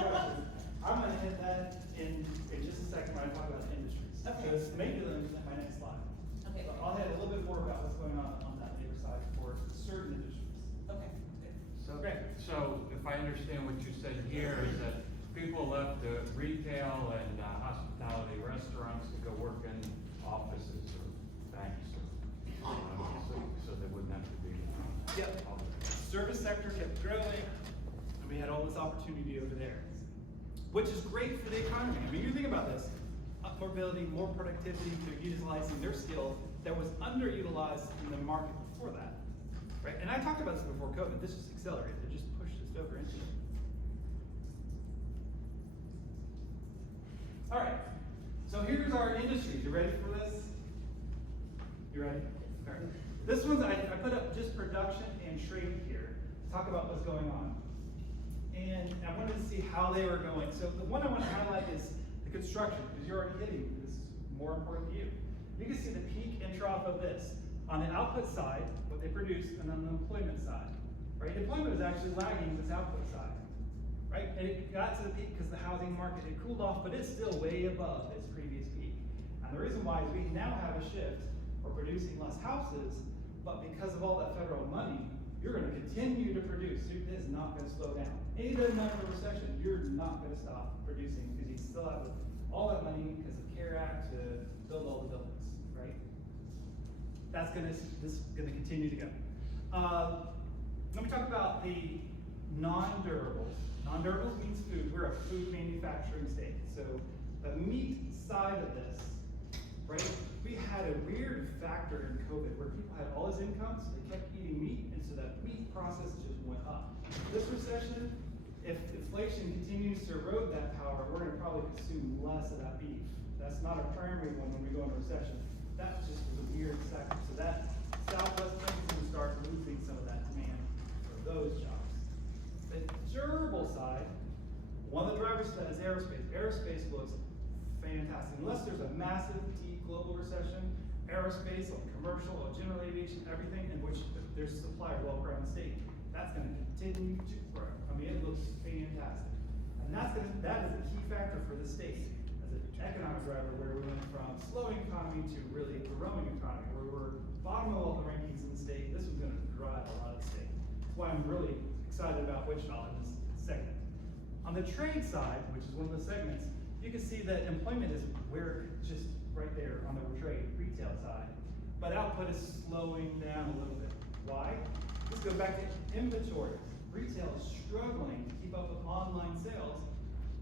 I'm gonna hit that in just a second when I talk about industries. Okay. Because maybe my next slide. Okay. I'll hit a little bit more about what's going on that labor side for certain industries. Okay. So if I understand what you said here is that people left the retail and hospitality restaurants to go work in offices or banks or so they wouldn't have to be. Yep. Service sector kept growing, and we had all this opportunity over there, which is great for the economy. I mean, you think about this: up mobility, more productivity, they're utilizing their skills that was underutilized in the market before that, right? And I talked about this before COVID. This just accelerated. It just pushed us over into it. All right. So here's our industries. You ready for this? You ready? All right. This one's, I put up just production and trade here to talk about what's going on. And I wanted to see how they were going. So the one I want to highlight is the construction, because you're already hitting this more important to you. You can see the peak and trough of this. On the output side, what they produce, and on the employment side, right? Employment is actually lagging this output side, right? And it got to the peak because the housing market had cooled off, but it's still way above its previous peak. And the reason why is we now have a shift. We're producing less houses, but because of all that federal money, you're gonna continue to produce. It is not gonna slow down. Any amount of recession, you're not gonna stop producing because you still have all that money because of CARE Act to build all the buildings, right? This is gonna continue to go. Let me talk about the non-durables. Non-durables means food. We're a food manufacturing state. So the meat side of this, right? We had a weird factor in COVID where people had all this income, so they kept eating meat, and so that meat process just went up. This recession, if inflation continues to erode that power, we're gonna probably consume less of that beef. That's not a primary one when we go into recession. That just was a weird sector. So that Southwest thing is gonna start losing some of that demand for those jobs. The durable side, one of the drivers for that is aerospace. Aerospace looks fantastic. Unless there's a massive, deep global recession, aerospace, or commercial, or general aviation, everything in which there's a supplier well around the state, that's gonna continue to grow. I mean, it looks fantastic. And that is a key factor for the state as an economic driver where we went from slowing economy to really growing economy, where we're bottom of all the rankings in the state. This was gonna drive a lot of the state. That's why I'm really excited about Wichita in this segment. On the trade side, which is one of the segments, you can see that employment is where just right there on the trade retail side, but output is slowing down a little bit. Why? Let's go back to inventory. Retail is struggling to keep up with online sales,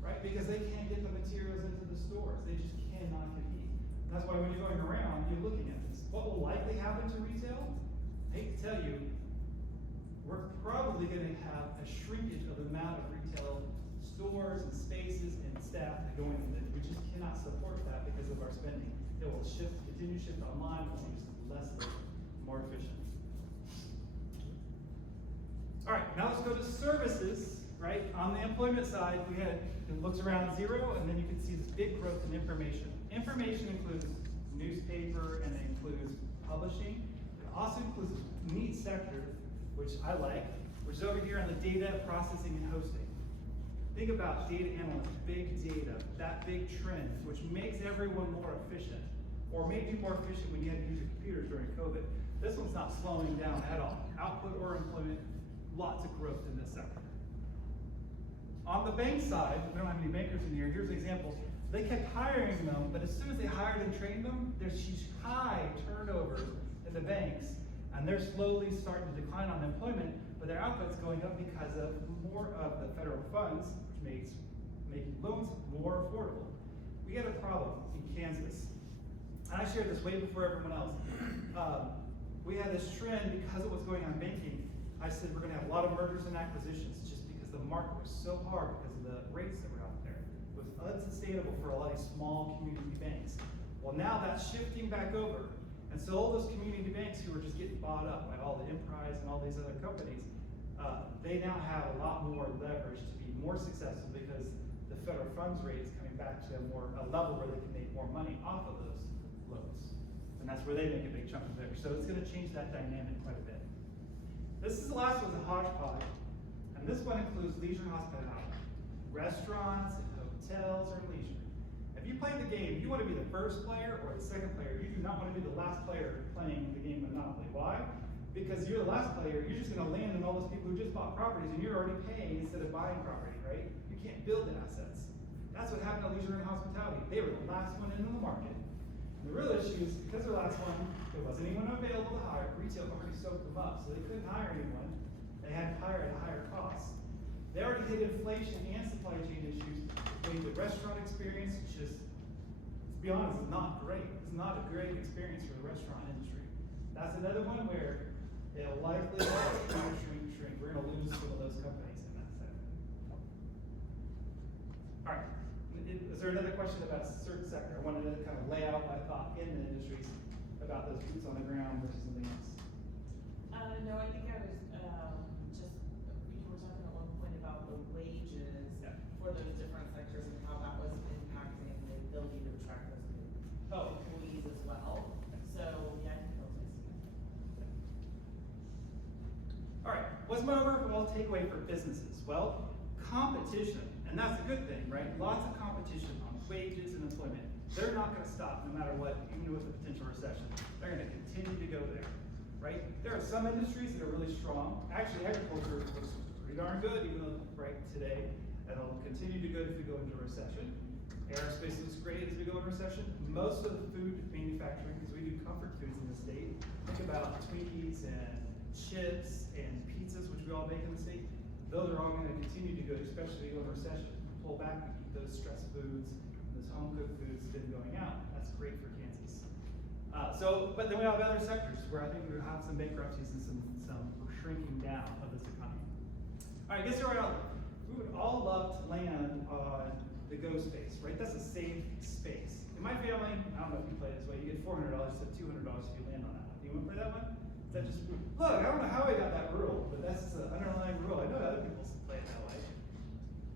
right? Because they can't get the materials into the stores. They just cannot compete. And that's why when you're going around, you're looking at this. What will likely happen to retail? I hate to tell you, we're probably going to have a shrinkage of the amount of retail stores and spaces and staff that go into it. We just cannot support that because of our spending. It will continue to shift online, we'll use less labor, more efficient. All right, now let's go to services, right? On the employment side, it looks around zero, and then you can see this big growth in information. Information includes newspaper, and it includes publishing. It also includes a neat sector, which I like, which is over here on the data processing and hosting. Think about data analysts, big data, that big trend, which makes everyone more efficient, or made you more efficient when you had to use your computers during COVID. This one's not slowing down at all. Output or employment, lots of growth in this sector. On the bank side, we don't have any bankers in here, here's examples. They kept hiring them, but as soon as they hired and trained them, there's high turnover in the banks, and they're slowly starting to decline on employment, but their output's going up because of more of the federal funds, which makes making loans more affordable. We had a problem in Kansas, and I shared this way before everyone else. We had this trend because of what's going on in banking. I said we're gonna have a lot of mergers and acquisitions just because the market was so hard because of the rates that were out there. It was unsustainable for a lot of these small community banks. Well, now that's shifting back over. And so all those community banks who were just getting bought up by all the Emprise and all these other companies, they now have a lot more leverage to be more successful because the federal funds rate is coming back to a level where they can make more money off of those loans. And that's where they make a big chunk of leverage. So it's gonna change that dynamic quite a bit. This is the last one's a hodgepodge. And this one includes leisure and hospitality. Restaurants and hotels or leisure. If you play the game, you want to be the first player or the second player. You do not want to be the last player playing the game of Monopoly. Why? Because you're the last player, you're just going to land on all those people who just bought properties and you're already paying instead of buying property, right? You can't build assets. That's what happened to leisure and hospitality. They were the last one into the market. And the real issue is because they're the last one, there wasn't anyone available to hire. Retail already soaked them up, so they couldn't hire anyone. They had to hire at a higher cost. They already hit inflation and supply chain issues. Made the restaurant experience just, to be honest, is not great. It's not a great experience for the restaurant industry. That's another one where it'll likely shrink. We're gonna lose some of those companies in that sector. All right, is there another question about a certain sector? I wanted to kind of lay out my thought in the industries about those boots on the ground versus something else. No, I think I was, just, you were talking at one point about the wages for those different sectors and how that was impacting the ability to attract those people. Oh, takeaway for businesses? Well, competition, and that's a good thing, right? Lots of competition on wages and employment. They're not gonna stop no matter what, even with a potential recession. They're gonna continue to go there, right? There are some industries that are really strong. Actually, agriculture looks pretty darn good, even though, right, today, and it'll continue to go if we go into a recession. Aerospace looks great as we go into recession. Most of the food manufacturing, because we do comfort foods in the state, think about Twinkies and chips and pizzas, which we all make in the state. Those are all gonna continue to go, especially if we go into recession. Pull back, we keep those stress foods, those home cooked foods been going out. That's great for Kansas. But then we have other sectors where I think we have some bankruptcies and some shrinking down of this economy. All right, guess you're right. We would all love to land on the go space, right? That's a safe space. In my family, I don't know if you play this way, you get $400 to $200 if you land on that one. Do you want to play that one? Is that just, look, I don't know how I got that rule, but that's an underlying rule. I know other people play it that way.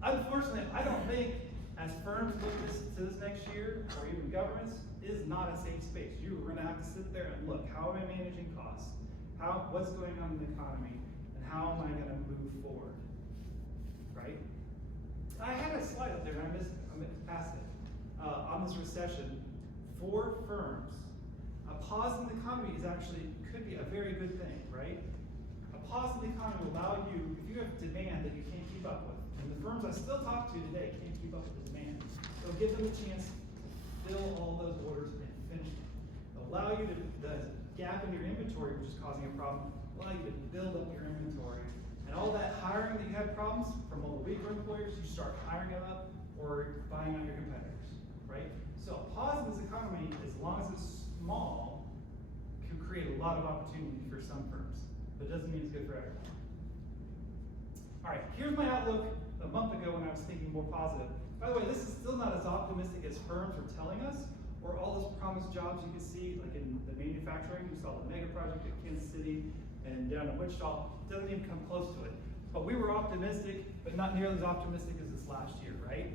Unfortunately, I don't think as firms look to this next year, or even governments, is not a safe space. You're gonna have to sit there and look, how am I managing costs? What's going on in the economy? And how am I gonna move forward, right? I had a slide up there and I missed past it. On this recession, for firms, a pause in the economy could be a very good thing, right? A pause in the economy will allow you, if you have demand that you can't keep up with, and the firms I still talk to today can't keep up with the demand, it'll give them a chance to fill all those orders and finish them. It'll allow you to, the gap in your inventory, which is causing a problem, allow you to build up your inventory. And all that hiring that you had problems from all the weaker employers, you start hiring them up or buying out your competitors, right? So a pause in this economy, as long as it's small, can create a lot of opportunity for some firms, but it doesn't mean it's good for everyone. All right, here's my outlook a month ago when I was thinking more positive. By the way, this is still not as optimistic as firms are telling us, or all those promised jobs you can see, like in the manufacturing, you saw the mega project at Kansas City, and down in Wichita, doesn't even come close to it. But we were optimistic, but not nearly as optimistic as this last year, right?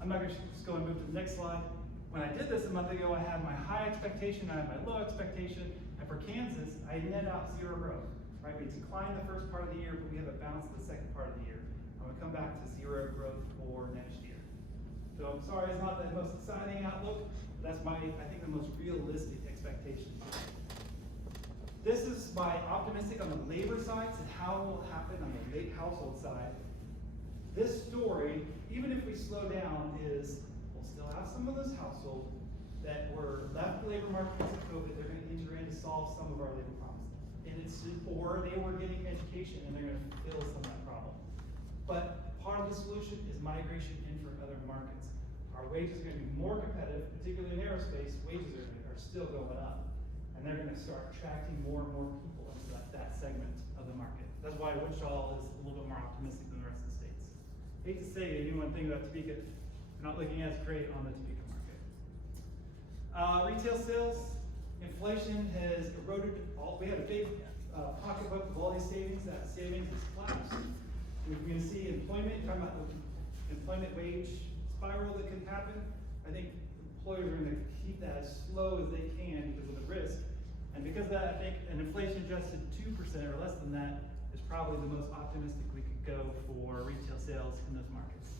I'm not gonna just go and move to the next slide. When I did this a month ago, I had my high expectation, I had my low expectation, and for Kansas, I net out 0 growth, right? We declined the first part of the year, but we have a bounce the second part of the year. I'm gonna come back to 0 growth for next year. So I'm sorry, it's not the most exciting outlook, but that's I think the most realistic expectation. This is my optimistic on the labor side, and how it will happen on the household side. This story, even if we slow down, is we'll still have some of those households that were left the labor market because of COVID. They're going to enter in to solve some of our labor problems. Or they were getting education and they're going to fill some of that problem. But part of the solution is migration in from other markets. Our wages are going to be more competitive, particularly in aerospace. Wages are still going up. And they're going to start attracting more and more people into that segment of the market. That's why Wichita is a little bit more optimistic than the rest of the states. Hate to say anyone think about Topeka, not looking as great on the Topeka market. Retail sales, inflation has eroded we had a big pocketbook of all these savings. That savings has collapsed. We can see employment, talking about the employment wage spiral that could happen. I think employers are going to keep that as slow as they can because of the risk. And because of that, I think an inflation adjusted 2% or less than that is probably the most optimistic we could go for retail sales in those markets.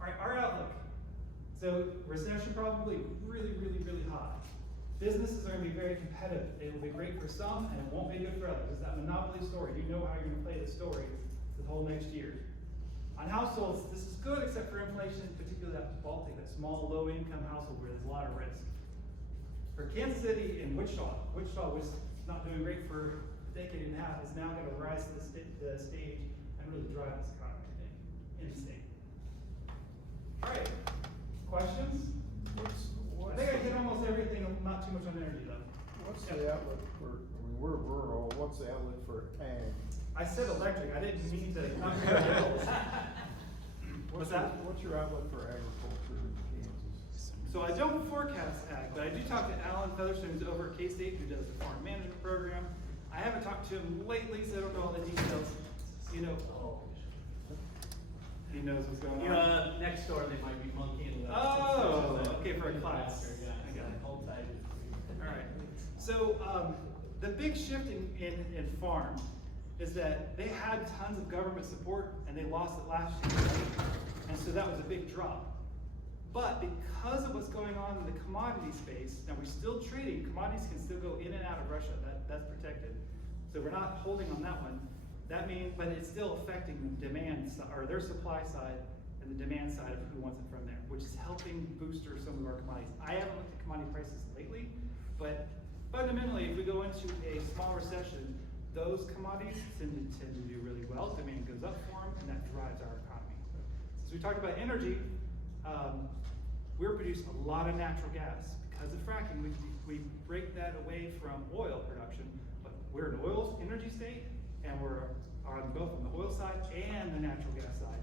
All right, our outlook. So recession probably really, really, really high. Businesses are going to be very competitive. It will be great for some and it won't be good for others. It's that monopoly story. You know how you're going to play the story the whole next year. On households, this is good except for inflation, particularly that Baltic, that small, low-income household where there's a lot of risk. For Kansas City and Wichita was not doing great for a decade and a half, is now going to rise to the stage and really drive this economy in the state. All right, questions? I think I hit almost everything, not too much on energy though. What's the outlook for, I mean, we're rural, what's the outlook for ag? I said electric, I didn't mean to. What's that? What's your outlook for agriculture in Kansas? So I don't forecast ag, but I do talk to Alan Featherstone, who's over at K-State, who does the farm management program. I haven't talked to him lately, so I don't know all the details. You know, he knows what's going on. Next door they might be monkeying with. Oh, okay, for a class. Yeah, I got it. Hold tight. All right. So the big shift in farm is that they had tons of government support and they lost it last year. And so that was a big drop. But because of what's going on in the commodity space, now we're still trading, commodities can still go in and out of Russia, that's protected. So we're not holding on that one. That means, but it's still affecting the demand, or their supply side and the demand side of who wants it from there, which is helping booster some of our commodities. I haven't looked at commodity prices lately, but fundamentally, if we go into a small recession, those commodities tend to do really well. Demand goes up for them, and that drives our economy. Since we talked about energy, we're producing a lot of natural gas. Because of fracking, we break that away from oil production, but we're an oil energy state, and we're on both on the oil side and the natural gas side.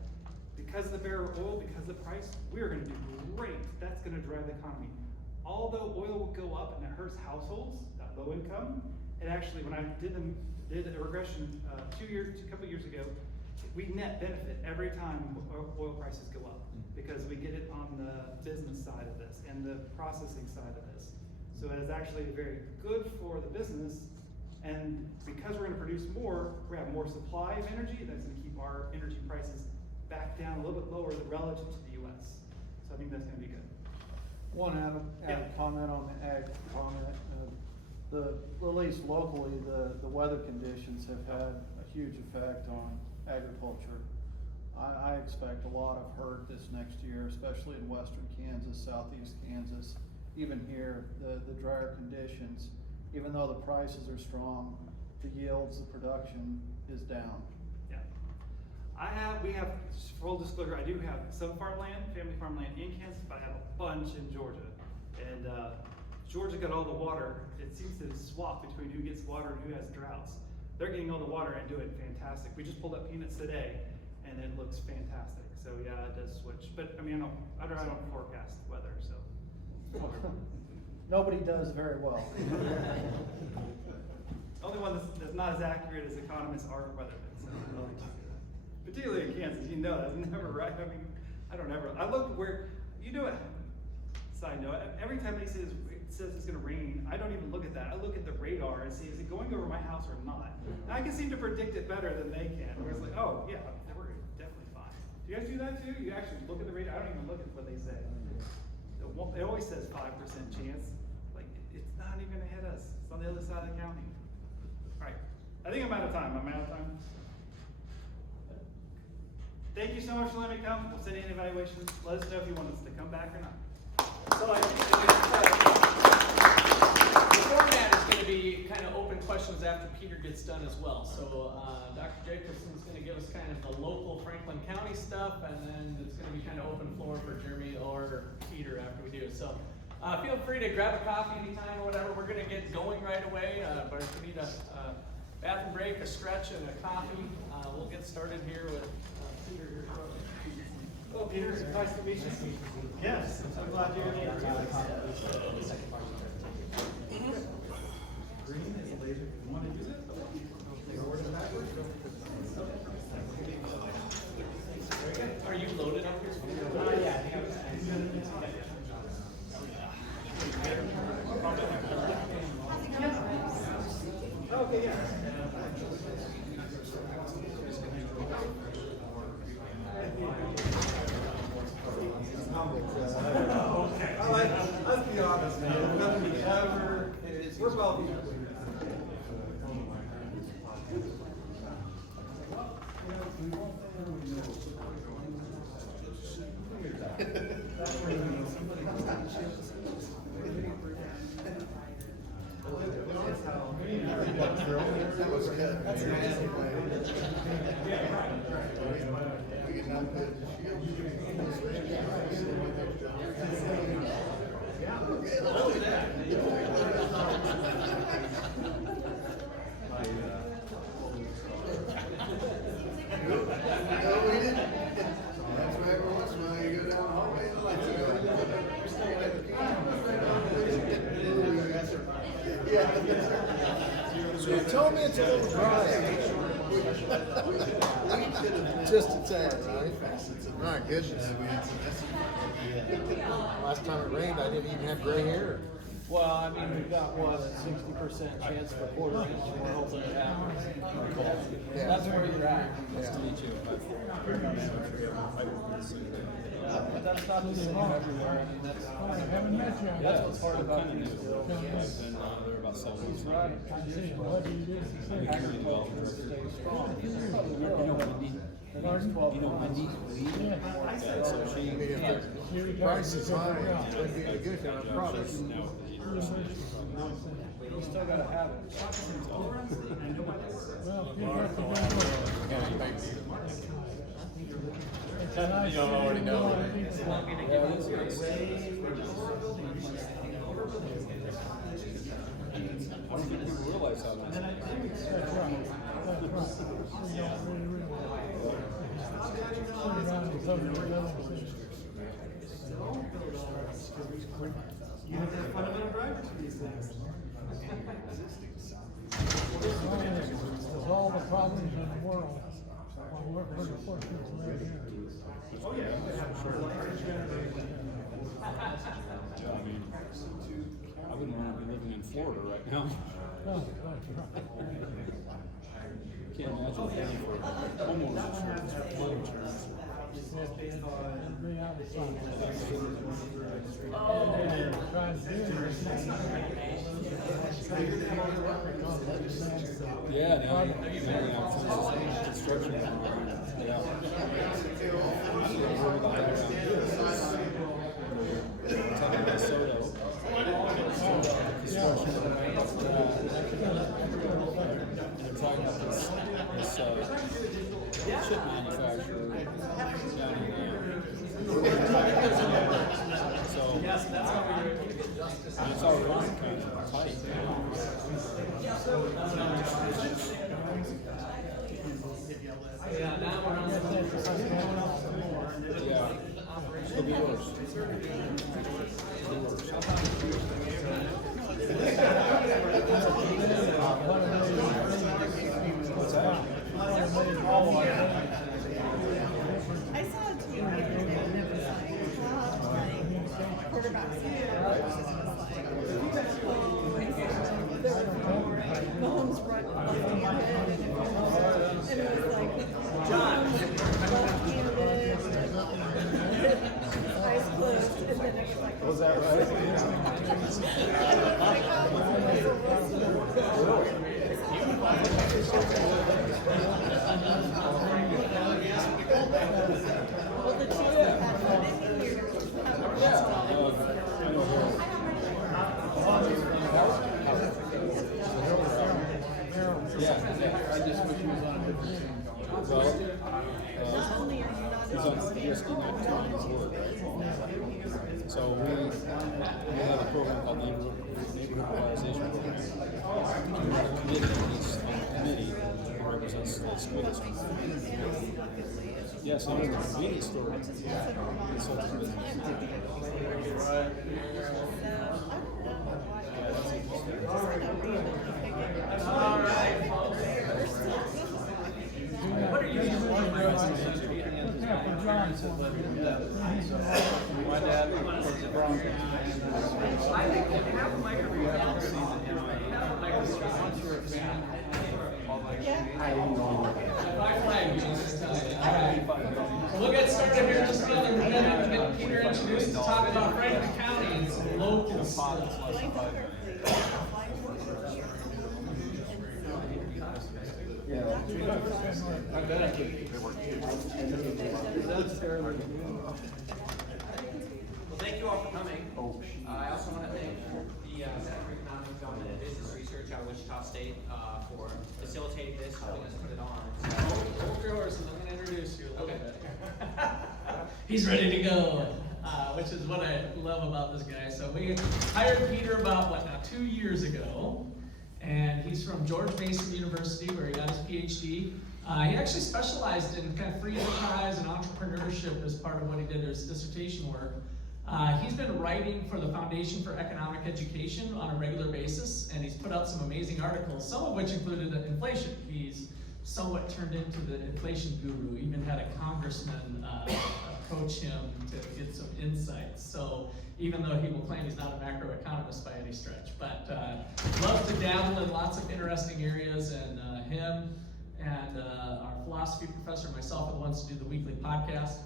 Because of the barrel of oil, because of the price, we're gonna do great. That's gonna drive the economy. Although oil will go up and that hurts households, that low income, it actually, when I did a regression a couple years ago, we net benefit every time oil prices go up because we get it on the business side of this and the processing side of this. So it is actually very good for the business, and because we're gonna produce more, we have more supply of energy, that's gonna keep our energy prices back down a little bit lower relative to the US. So I think that's gonna be good. One added comment on the ag comment. At least locally, the weather conditions have had a huge effect on agriculture. I expect a lot of hurt this next year, especially in western Kansas, southeast Kansas. Even here, the drier conditions, even though the prices are strong, the yields, the production is down. Yeah. We have, full disclosure, I do have some farmland, family farmland in Kansas, but I have a bunch in Georgia. And Georgia got all the water. It seems to swap between who gets water and who has droughts. They're getting all the water and doing fantastic. We just pulled up peanuts today, and it looks fantastic. So yeah, it does switch. But I mean, I don't forecast weather, so. Nobody does very well. The only one that's not as accurate as economists are weathermen. So. Particularly in Kansas, you know that's never right. I mean, I look where, you know what, side note, every time they say it says it's gonna rain, I don't even look at that. I look at the radar and see, is it going over my house or not? And I can seem to predict it better than they can, where it's like, oh yeah, we're definitely fine. Do you guys do that too? You actually look at the radar? I don't even look at what they say. It always says 5% chance. Like, it's not even gonna hit us. It's on the other side of the county. All right, I think I'm out of time. Thank you so much for letting me come. We'll send you an evaluation. Let us know if you want us to come back or not. So I think the format is going to be kind of open questions after Peter gets done as well. So Dr. Jacobsen is going to give us kind of the local Franklin County stuff, and then it's going to be kind of open floor for Jeremy or Peter after we do. So feel free to grab a coffee anytime or whatever. We're going to get going right away, but if you need a bathroom break, a stretch, and a coffee, we'll get started here with Peter here shortly. Hello, Peter. Nice to meet you. Yes, I'm so glad you're here. Green is a laser. You want to use it? Forward and backwards. Very good. Are you loaded up here? Yeah. Okay, yeah. Let's be honest, man. Nothing ever. We're well people. That was good. So you told me it's a little dry. Just a tad, right? My goodness. Last time it rained, I didn't even have gray hair. Well, I mean, we've got what, a 60% chance for quarter inch, and we're hoping it happens. That's where you're at. Nice to meet you. But that's not the same everywhere. I mean, that's what's hard about these bills. I've been there about 7 weeks. You know, Wendy Lee, so she, Price is high, it's gonna be a good product. now with the university. You still gotta have it. You don't already know. I don't think people realize how much. You have to have fundamental drivers for these things. With all the problems in the world, we're pretty fortunate right here. Oh, yeah, sure. Yeah, I mean, I wouldn't want to be living in Florida right now. No, that's right. Can't imagine paying for homeowners insurance or flood insurance. It'd be out of sight. Trying to do Yeah, now you construction. Yeah. Minnesota. They're talking about this chip manufacturer down in so Yes, that's how we were able to get justice. it's already kind of tight. Yeah, now we're on the Yeah. It'll be worse. What's that? I saw a tweet the other day and it was like, quarterbacks and coaches was like, oh my God, they're Mahomes brought left-handed and it was like, John. left-handed, eyes closed, and then it was like, Was that right? well, the two had many years. Yeah, I just wish he was on a different team. Well, Not only are you not he's on USD 92 in his work, right? So we have a program called Neighborhood Polarization Program. He's on the committee who represents the school district. Yes, I'm in the convenience store. So it's What are you using for my My dad was the Broncos. I think they have a microphone. Have a microphone. Once you're a fan, Black flag, you just tell you. All right. We'll get started here in just another minute. Get Peter introduced to talk about Franklin County and some local stuff. I bet I could. That's fairly. Well, thank you all for coming. I also want to thank the Center for Economic Development and Business Research out of Wichita State for facilitating this, helping us put it on. Hold your horses, I'm gonna introduce you a little bit. He's ready to go, which is what I love about this guy. So we hired Peter about, 2 years ago, and he's from George Mason University where he got his PhD. He actually specialized in kind of free enterprise and entrepreneurship as part of what he did his dissertation work. He's been writing for the Foundation for Economic Education on a regular basis, and he's put out some amazing articles, some of which included inflation. He's somewhat turned into the inflation guru, even had a congressman approach approach him to get some insights. So even though he will claim he's not a macroeconomist by any stretch, but loves to dabble in lots of interesting areas, and him and our philosophy professor and myself are the ones to do the weekly podcast.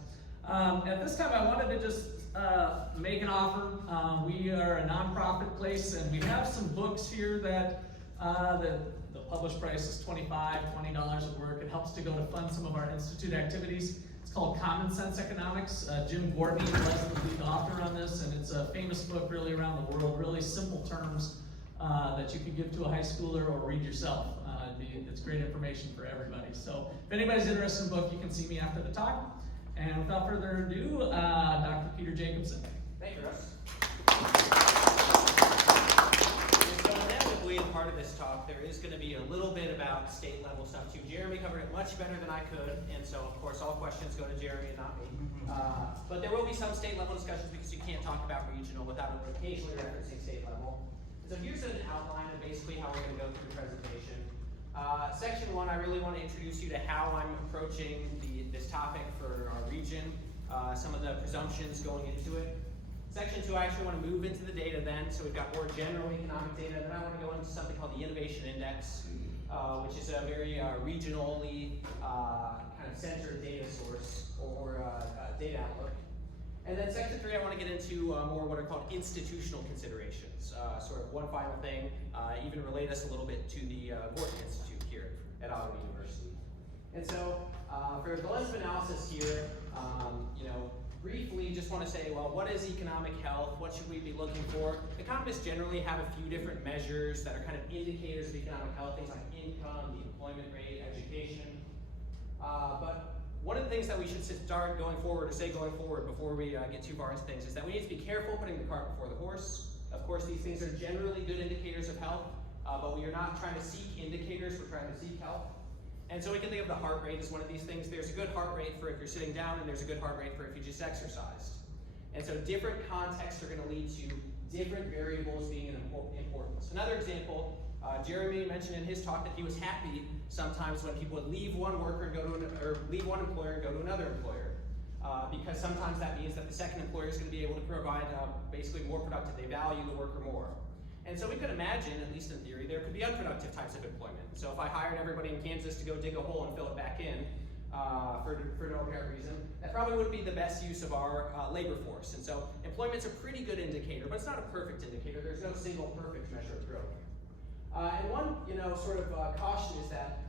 At this time, I wanted to just make an offer. We are a nonprofit place, and we have some books here that the published price is $20 at work. It helps to go to fund some of our institute activities. It's called Common Sense Economics. Jim Gwartney was the lead author on this, and it's a famous book really around the world, really simple terms that you can give to a high schooler or read yourself. It's great information for everybody. So if anybody's interested in the book, you can see me after the talk. And without further ado, Dr. Peter Jacobsen. Thank you, Russ. So inevitably, in part of this talk, there is going to be a little bit about state level stuff too. Jeremy covered it much better than I could, and so of course all questions go to Jeremy and not me. But there will be some state level discussions because you can't talk about regional without occasionally referencing state level. So here's an outline of basically how we're going to go through the presentation. Section 1, I really want to introduce you to how I'm approaching this topic for our region, some of the presumptions going into it. Section 2, I actually want to move into the data then, so we've got more general economic data. Then I want to go into something called the Innovation Index, which is a very regionally kind of centered data source or data outlook. And then section 3, I want to get into more what are called institutional considerations. Sort of one final thing, even relate us a little bit to the Gwartney Institute here at Ottawa University. And so, for the lens of analysis here, briefly just want to say, well, what is economic health? What should we be looking for? Economists generally have a few different measures that are kind of indicators of economic health, things like income, the employment rate, education. But one of the things that we should start going forward, or say going forward before we get too far into things, is that we need to be careful putting the cart before the horse. Of course, these things are generally good indicators of health, but we are not trying to seek indicators, we're trying to seek health. And so we can think of the heart rate as one of these things. There's a good heart rate for if you're sitting down, and there's a good heart rate for if you just exercised. And so different contexts are going to lead to different variables being an importance. Another example, Jeremy mentioned in his talk that he was happy sometimes when people would leave one worker and go to leave one employer and go to another employer, because sometimes that means that the second employer is going to be able to provide basically more productive. They value the worker more. And so we could imagine, at least in theory, there could be unproductive types of employment. So if I hired everybody in Kansas to go dig a hole and fill it back in for no apparent reason, that probably wouldn't be the best use of our labor force. And so employment's a pretty good indicator, but it's not a perfect indicator. There's no single perfect measure of growth. And one, sort of caution is that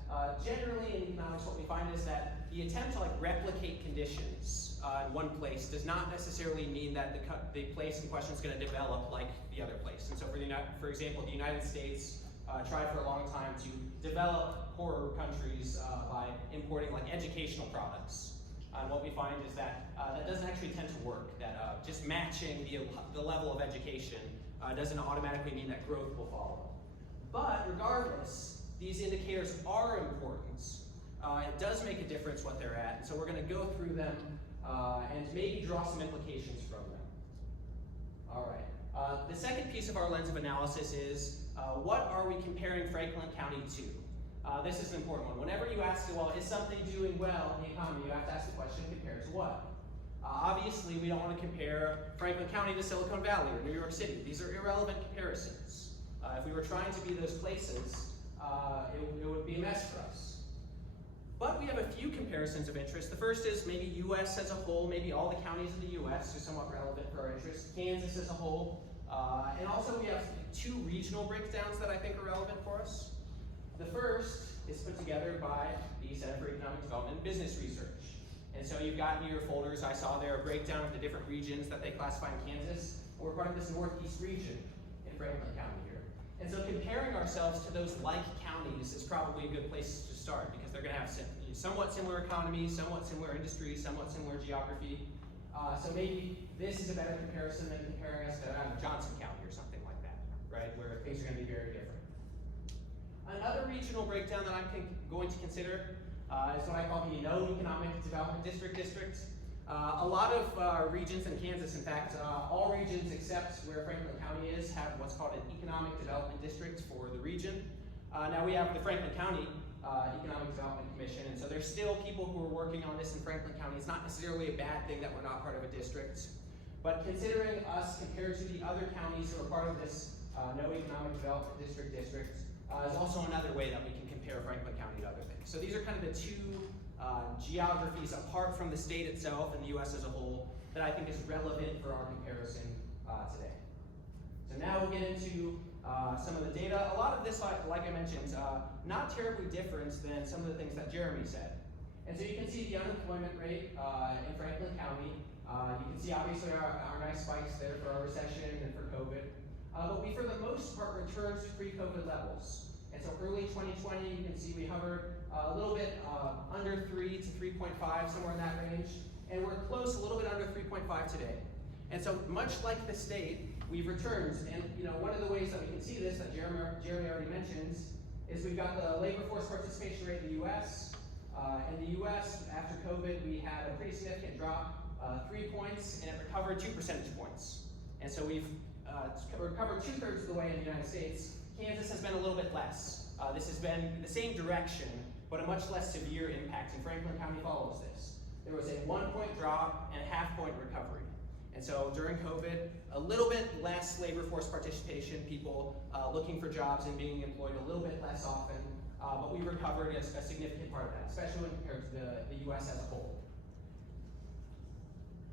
generally in economics, what we find is that the attempt to replicate conditions in one place does not necessarily mean that the place in question is going to develop like the other place. And so, for example, the United States tried for a long time to develop poorer countries by importing educational products. And what we find is that that doesn't actually tend to work. That just matching the level of education doesn't automatically mean that growth will follow. But regardless, these indicators are important. It does make a difference what they're at, and so we're going to go through them and maybe draw some implications from them. All right. The second piece of our lens of analysis is what are we comparing Franklin County to? This is an important one. Whenever you ask, well, is something doing well in the economy, you have to ask the question, compared to what? Obviously, we don't want to compare Franklin County to Silicon Valley or New York City. These are irrelevant comparisons. If we were trying to be those places, it would be a mess for us. But we have a few comparisons of interest. The first is maybe US as a whole, maybe all the counties in the US are somewhat relevant for our interest, Kansas as a whole, and also we have two regional breakdowns that I think are relevant for us. The first is put together by the Center for Economic Development and Business Research. And so you've got in your folders, I saw there a breakdown of the different regions that they classify in Kansas. We're part of this Northeast region in Franklin County here. And so comparing ourselves to those like counties is probably a good place to start because they're going to have somewhat similar economies, somewhat similar industries, somewhat similar geography. So maybe this is a better comparison than comparing us to Johnson County or something like that, right? Where things are going to be very different. Another regional breakdown that I'm going to consider is what I call the No Economic Development districts. A lot of regions in Kansas, in fact, all regions except where Franklin County is have what's called an Economic Development District for the region. Now we have the Franklin County Economic Development Commission, and so there's still people who are working on this in Franklin County. It's not necessarily a bad thing that we're not part of a district, but considering us compared to the other counties who are part of this no economic development district is also another way that we can compare Franklin County to other things. So these are kind of the two geographies apart from the state itself and the U.S. as a whole that I think is relevant for our comparison today. So now we'll get into some of the data. A lot of this, like I mentioned, not terribly different than some of the things that Jeremy said. And so you can see the unemployment rate in Franklin County. You can see obviously our nice spikes there for our recession and for COVID. But we, for the most part, returned to pre-COVID levels. And so early 2020, you can see we hovered a little bit under 3 to 3.5, somewhere in that range. And we're close, a little bit under 3.5 today. And so much like the state, we've returned. And one of the ways that we can see this, that Jeremy already mentions, is we've got the labor force participation rate in the US. In the US, after COVID, we had a pretty significant drop, 3 points, and it recovered 2 percentage points. And so we've recovered 2/3 of the way in the United States. Kansas has been a little bit less. This has been the same direction, but a much less severe impact, and Franklin County follows this. There was a 1 point drop and a ½ point recovery. And so during COVID, a little bit less labor force participation, people looking for jobs and being employed a little bit less often, but we recovered a significant part of that, especially when compared to the US as a whole.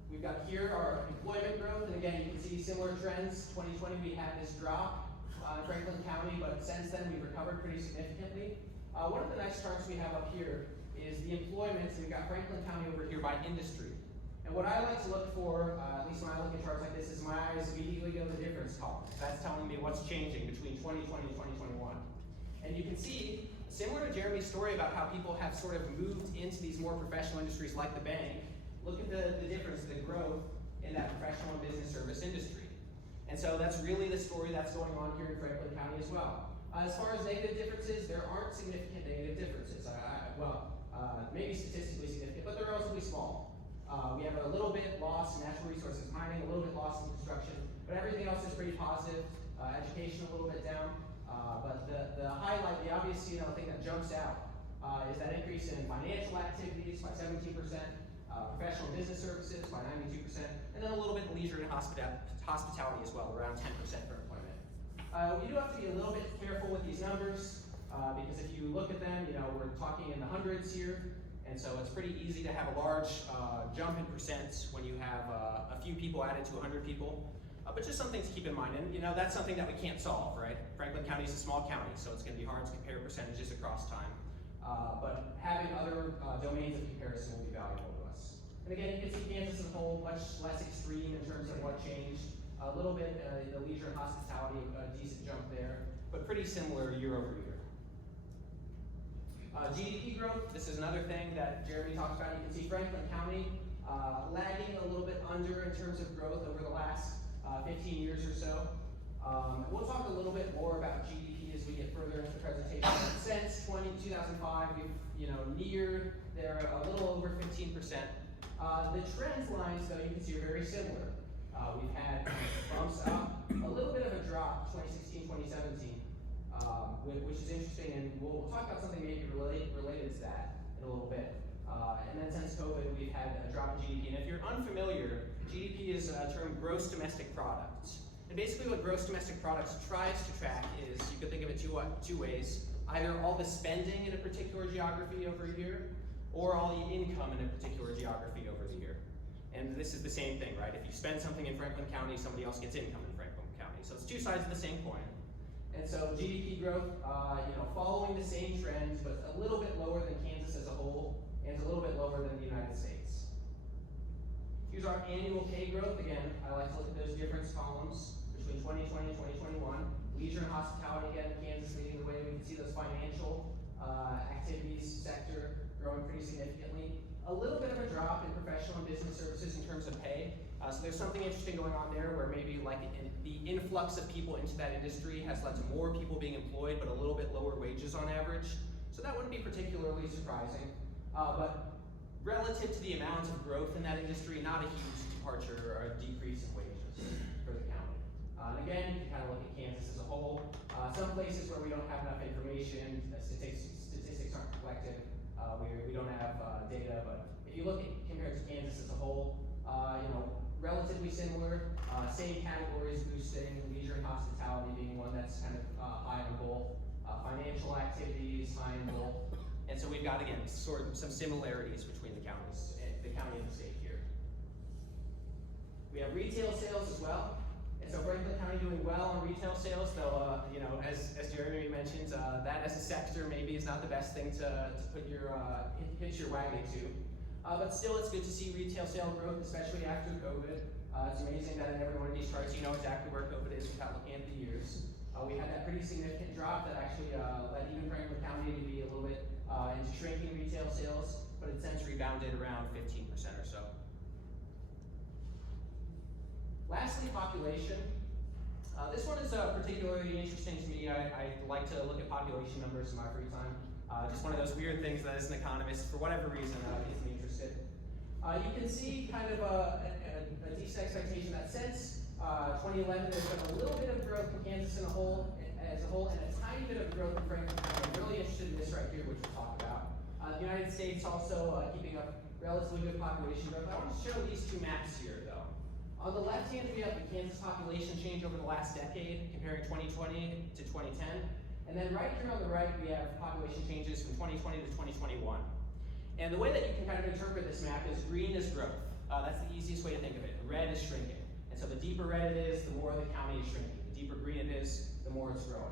We've got here our employment growth, and again, you can see similar trends. 2020, we had this drop in Franklin County, but since then, we've recovered pretty significantly. One of the nice charts we have up here is the employment, and we've got Franklin County over here by industry. And what I like to look for, at least when I look at charts like this, is my eyes immediately go to the difference column. That's telling me what's changing between 2020 and 2021. And you can see, similar to Jeremy's story about how people have sort of moved into these more professional industries like the bank, look at the difference, the growth in that professional and business service industry. And so that's really the story that's going on here in Franklin County as well. As far as negative differences, there aren't significant negative differences. Maybe statistically significant, but they're relatively small. We have a little bit loss in natural resources mining, a little bit loss in construction, but everything else is pretty positive. Education a little bit down, but the highlight, the obvious thing that jumps out is that increase in financial activities by 17%, professional business services by 92%, and then a little bit in leisure and hospitality as well, around 10% for employment. We do have to be a little bit careful with these numbers, because if you look at them, we're talking in the hundreds here, and so it's pretty easy to have a large jump in percent when you have a few people added to 100 people. But just something to keep in mind, and that's something that we can't solve, right? Franklin County is a small county, so it's going to be hard to compare percentages across time. But having other domains of comparison will be valuable to us. And again, you can see Kansas as a whole much less extreme in terms of what changed. A little bit in the leisure and hospitality, a decent jump there, but pretty similar year over year. GDP growth, this is another thing that Jeremy talked about. You can see Franklin County lagging a little bit under in terms of growth over the last 15 years or so. We'll talk a little bit more about GDP as we get further into the presentation. Since 2005, we've neared there a little over 15%. The trend lines, though, you can see are very similar. We've had bumps up, a little bit of a drop, 2016, 2017, which is interesting, and we'll talk about something maybe related to that in a little bit. And then since COVID, we've had a drop in GDP. And if you're unfamiliar, GDP is a term gross domestic product. And basically what gross domestic products tries to track is, you could think of it two ways, either all the spending in a particular geography over a year, or all the income in a particular geography over the year. And this is the same thing, right? If you spend something in Franklin County, somebody else gets income in Franklin County. So it's two sides of the same coin. And so GDP growth, following the same trends, but a little bit lower than Kansas as a whole, and it's a little bit lower than the United States. Here's our annual pay growth. Again, I like to look at those difference columns between 2020 and 2021. Leisure and hospitality, again, Kansas leading the way. We can see those financial activities sector growing pretty significantly. A little bit of a drop in professional and business services in terms of pay. So there's something interesting going on there where maybe the influx of people into that industry has led to more people being employed, but a little bit lower wages on average. So that wouldn't be particularly surprising. But relative to the amount of growth in that industry, not a huge departure or a decrease in wages for the county. And again, you can kind of look at Kansas as a whole. Some places where we don't have enough information, statistics aren't collected. We don't have data, but if you look at compared to Kansas as a whole, relatively similar. Same categories boosting, leisure and hospitality being one that's kind of high on both. Financial activities high in both. And so we've got, again, sort of some similarities between the counties, the county and the state here. We have retail sales as well. And so Franklin County doing well on retail sales, though, as Jeremy mentions, that as a sector maybe is not the best thing to put your, hitch your wagon to. But still, it's good to see retail sale growth, especially after COVID. It's amazing that in every one of these charts, you know exactly where COVID is without looking at the years. We had that pretty significant drop that actually led even Franklin County to be a little bit into shrinking retail sales, but it's since rebounded around 15% or so. Lastly, population. This one is particularly interesting to me. I like to look at population numbers in my free time. Just one of those weird things that as an economist, for whatever reason, gets me interested. You can see kind of a decent expectation that since 2011, there's been a little bit of growth in Kansas as a whole, and a tiny bit of growth in Franklin County. I'm really interested in this right here, which we'll talk about. The United States also keeping up relatively good population growth. I want to show these two maps here, though. On the left hand, we have the Kansas population change over the last decade, comparing 2020 to 2010. And then right here on the right, we have population changes from 2020 to 2021. And the way that you can kind of interpret this map is green is growth. That's the easiest way to think of it. Red is shrinking. And so the deeper red it is, the more the county is shrinking. The deeper green it is, the more it's growing.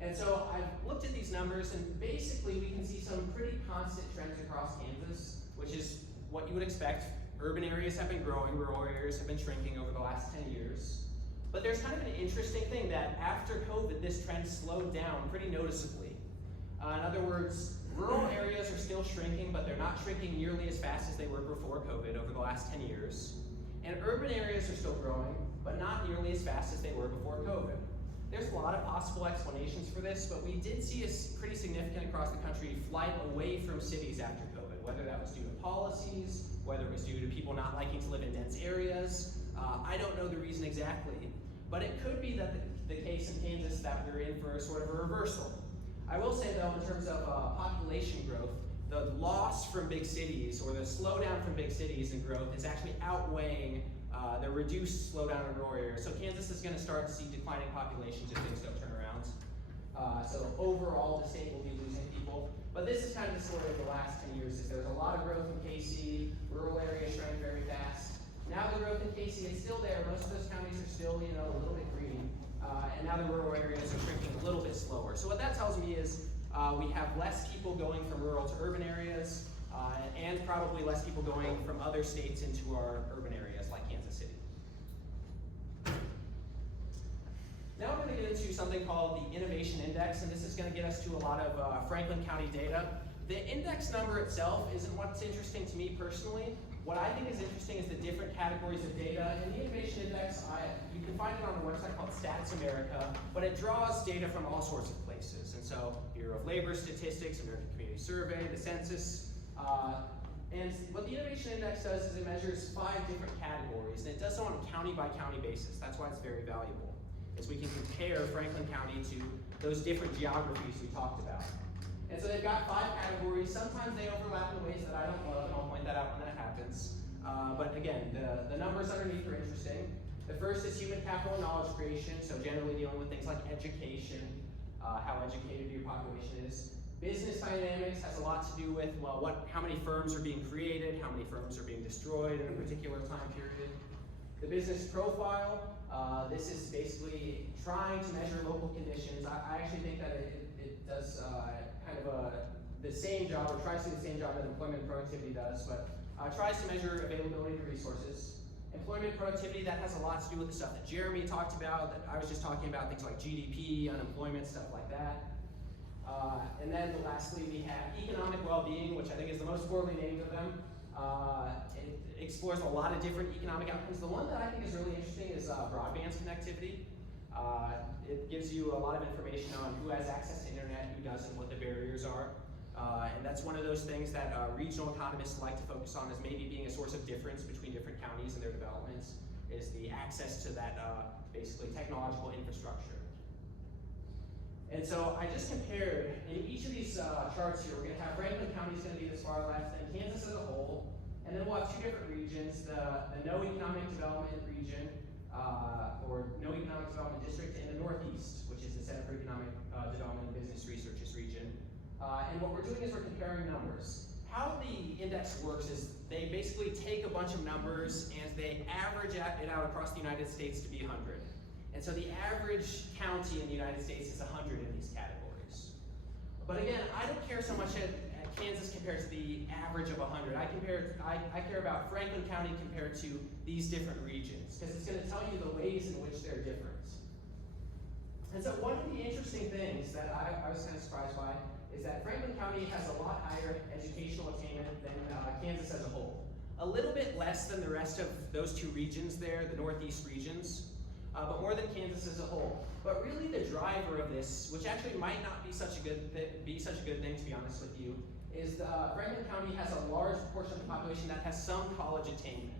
And so I've looked at these numbers, and basically we can see some pretty constant trends across Kansas, which is what you would expect. Urban areas have been growing, rural areas have been shrinking over the last 10 years. But there's kind of an interesting thing that after COVID, this trend slowed down pretty noticeably. In other words, rural areas are still shrinking, but they're not shrinking nearly as fast as they were before COVID over the last 10 years. And urban areas are still growing, but not nearly as fast as they were before COVID. There's a lot of possible explanations for this, but we did see a pretty significant across the country flight away from cities after COVID, whether that was due to policies, whether it was due to people not liking to live in dense areas. I don't know the reason exactly, but it could be that the case in Kansas that we're in for sort of a reversal. I will say though, in terms of population growth, the loss from big cities or the slowdown from big cities in growth is actually outweighing the reduced slowdown in rural areas. So Kansas is going to start to see declining populations if things don't turn around. So overall, the state will be losing people. But this is kind of the story of the last 10 years. Is there's a lot of growth in KC, rural areas shrank very fast. Now the growth in KC is still there. Most of those counties are still, a little bit green. And now the rural areas are shrinking a little bit slower. So what that tells me is we have less people going from rural to urban areas, and probably less people going from other states into our urban areas like Kansas City. Now we're going to get into something called the Innovation Index, and this is going to get us to a lot of Franklin County data. The index number itself isn't what's interesting to me personally. What I think is interesting is the different categories of data. In the Innovation Index, you can find it on a website called Stats America, but it draws data from all sorts of places. And so, Bureau of Labor Statistics, American Community Survey, the Census. And what the Innovation Index does is it measures 5 different categories, and it does so on a county-by-county basis. That's why it's very valuable, is we can compare Franklin County to those different geographies we talked about. And so they've got 5 categories. Sometimes they overlap in ways that I don't love, and I'll point that out when that happens. But again, the numbers underneath are interesting. The first is human capital and knowledge creation, so generally dealing with things like education, how educated your population is. Business dynamics has a lot to do with, well, how many firms are being created, how many firms are being destroyed in a particular time period. The business profile, this is basically trying to measure local conditions. I actually think that it does kind of the same job, or tries to do the same job that employment and productivity does, but tries to measure availability of resources. Employment productivity, that has a lot to do with the stuff that Jeremy talked about, that I was just talking about, things like GDP, unemployment, stuff like that. And then lastly, we have economic well-being, which I think is the most poorly named of them. It explores a lot of different economic outcomes. The one that I think is really interesting is broadband connectivity. It gives you a lot of information on who has access to internet, who doesn't, what the barriers are. And that's one of those things that regional economists like to focus on as maybe being a source of difference between different counties and their developments, is the access to that basically technological infrastructure. And so I just compared, in each of these charts here, we're going to have Franklin County is going to be this far left, and Kansas as a whole, and then we'll have two different regions, the no economic development region, or no economic development district, and the Northeast, which is the Center for Economic Development and Business Research's region. And what we're doing is we're comparing numbers. How the index works is they basically take a bunch of numbers and they average it out across the United States to be 100. And so the average county in the United States is 100 in these categories. But again, I don't care so much at Kansas compared to the average of 100. I care about Franklin County compared to these different regions, because it's going to tell you the ways in which they're different. And so one of the interesting things that I was kind of surprised by is that Franklin County has a lot higher educational attainment than Kansas as a whole. A little bit less than the rest of those two regions there, the Northeast regions, but more than Kansas as a whole. But really the driver of this, which actually might not be such a good thing to be honest with you, is Franklin County has a large portion of the population that has some college attainment.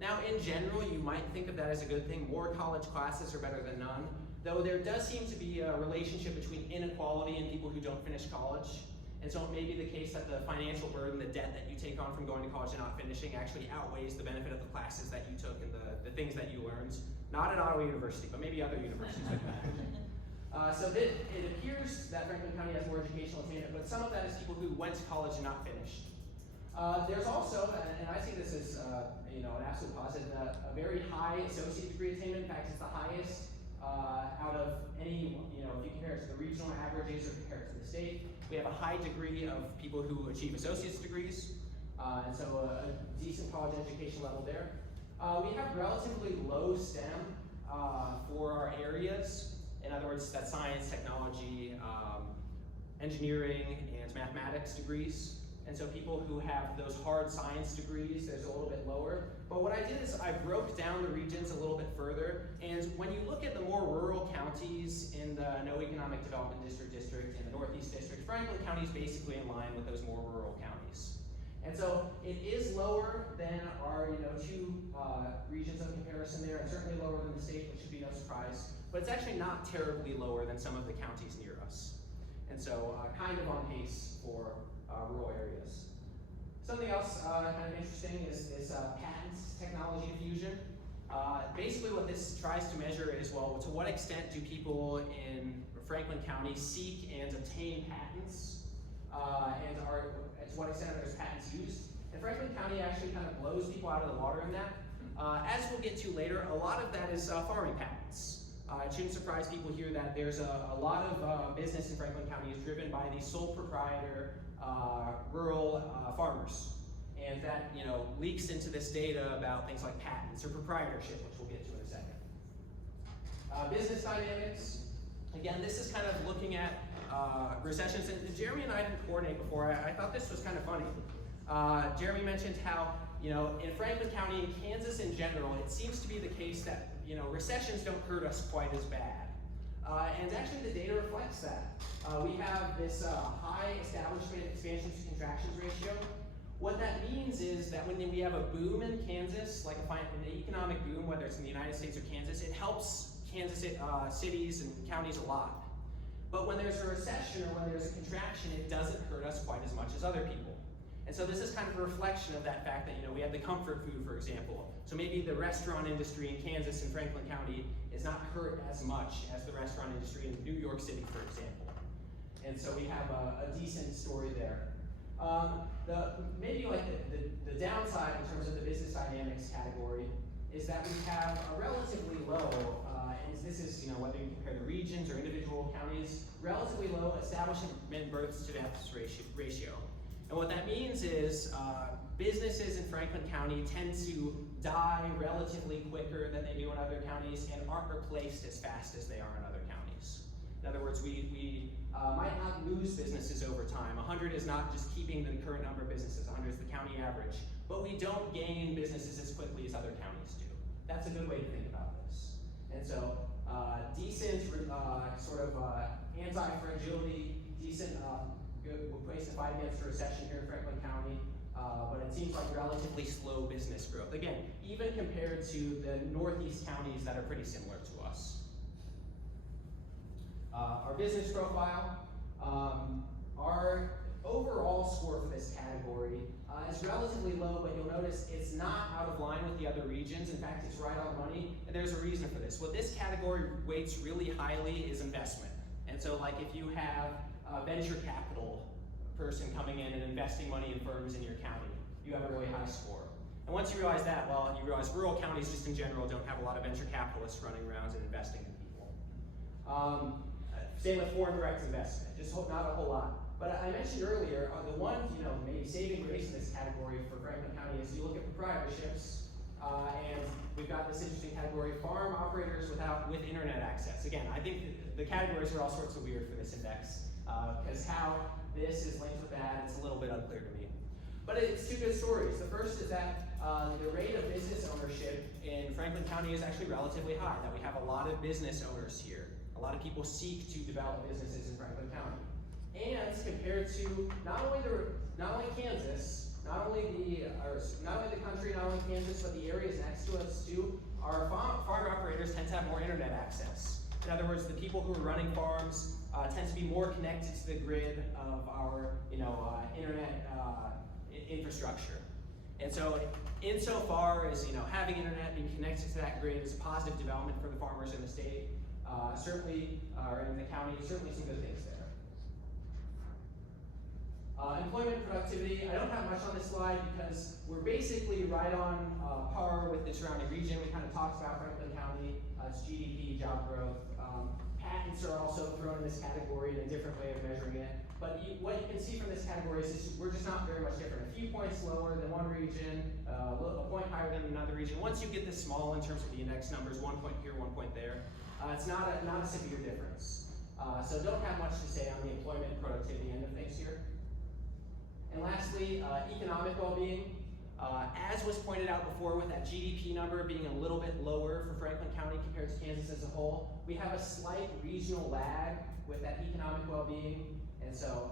Now in general, you might think of that as a good thing. More college classes are better than none. Though there does seem to be a relationship between inequality and people who don't finish college. And so it may be the case that the financial burden, the debt that you take on from going to college and not finishing actually outweighs the benefit of the classes that you took and the things that you learned. Not at Ottawa University, but maybe other universities like that. So it appears that Franklin County has more educational attainment, but some of that is people who went to college and not finished. There's also, and I see this as an absolute positive, a very high associate degree attainment. In fact, it's the highest out of any, if you compare it to the regional averages or compare it to the state. We have a high degree of people who achieve associate's degrees, and so a decent college education level there. We have relatively low STEM for our areas. In other words, that's science, technology, engineering, and mathematics degrees. And so people who have those hard science degrees, there's a little bit lower. But what I did is I broke down the regions a little bit further. And when you look at the more rural counties in the No Economic Development District and the Northeast District, Franklin County is basically in line with those more rural counties. And so it is lower than our two regions of comparison there, and certainly lower than the state, which should be no surprise. But it's actually not terribly lower than some of the counties near us. And so kind of on pace for rural areas. Something else kind of interesting is this patent technology diffusion. Basically what this tries to measure is, well, to what extent do people in Franklin County seek and obtain patents, and to what extent are those patents used? And Franklin County actually kind of blows people out of the water in that. As we'll get to later, a lot of that is farming patents. It shouldn't surprise people here that there's a lot of business in Franklin County is driven by these sole proprietor rural farmers. And that leaks into this data about things like patents or proprietorship, which we'll get to in a second. Business dynamics. Again, this is kind of looking at recessions. And Jeremy and I didn't coordinate before. I thought this was kind of funny. Jeremy mentioned how in Franklin County and Kansas in general, it seems to be the case that recessions don't hurt us quite as bad. And actually the data reflects that. We have this high establishment expansions to contractions ratio. What that means is that when we have a boom in Kansas, like an economic boom, whether it's in the United States or Kansas, it helps Kansas cities and counties a lot. But when there's a recession or when there's a contraction, it doesn't hurt us quite as much as other people. And so this is kind of a reflection of that fact that we have the comfort food, for example. So maybe the restaurant industry in Kansas and Franklin County is not hurt as much as the restaurant industry in New York City, for example. And so we have a decent story there. Maybe like the downside in terms of the business dynamics category is that we have a relatively low, and this is whether you compare the regions or individual counties, relatively low establishment births to deaths ratio. And what that means is businesses in Franklin County tend to die relatively quicker than they do in other counties and aren't replaced as fast as they are in other counties. In other words, we might not lose businesses over time. 100 is not just keeping the current number of businesses, 100 is the county average. But we don't gain businesses as quickly as other counties do. That's a good way to think about this. And so decent anti-fragility, decent good place to fight against a recession here in Franklin County, but it seems like relatively slow business growth. Again, even compared to the Northeast counties that are pretty similar to us. Our business profile, our overall score for this category is relatively low, but you'll notice it's not out of line with the other regions. In fact, it's right on money, and there's a reason for this. What this category weights really highly is investment. And so like if you have a venture capital person coming in and investing money in firms in your county, you have a really high score. And once you realize that, well, you realize rural counties just in general don't have a lot of venture capitalists running around and investing in people. Same with foreign direct investment, just not a whole lot. But I mentioned earlier, the one, maybe saving grace in this category for Franklin County is you look at proprietorships, and we've got this interesting category, farm operators with internet access. Again, I think the categories are all sorts of weird for this index, because how this is linked with that, it's a little bit unclear to me. But it's two good stories. The first is that the rate of business ownership in Franklin County is actually relatively high, that we have a lot of business owners here. A lot of people seek to develop businesses in Franklin County. And compared to not only Kansas, not only the country, not only Kansas, but the areas next to us too, our farm operators tend to have more internet access. In other words, the people who are running farms tend to be more connected to the grid of our internet infrastructure. And so insofar as having internet, being connected to that grid is a positive development for the farmers in the state, certainly, or in the county, certainly some good things there. Employment productivity, I don't have much on this slide because we're basically right on par with the surrounding region. We kind of talked about Franklin County, its GDP, job growth. Patents are also thrown in this category in a different way of measuring it. But what you can see from this category is we're just not very much different. A few points lower than one region, a point higher than another region. Once you get this small in terms of the index numbers, 1 point here, 1 point there, it's not a severe difference. So don't have much to say on the employment and productivity end of things here. And lastly, economic well-being. As was pointed out before with that GDP number being a little bit lower for Franklin County compared to Kansas as a whole, we have a slight regional lag with that economic well-being. And so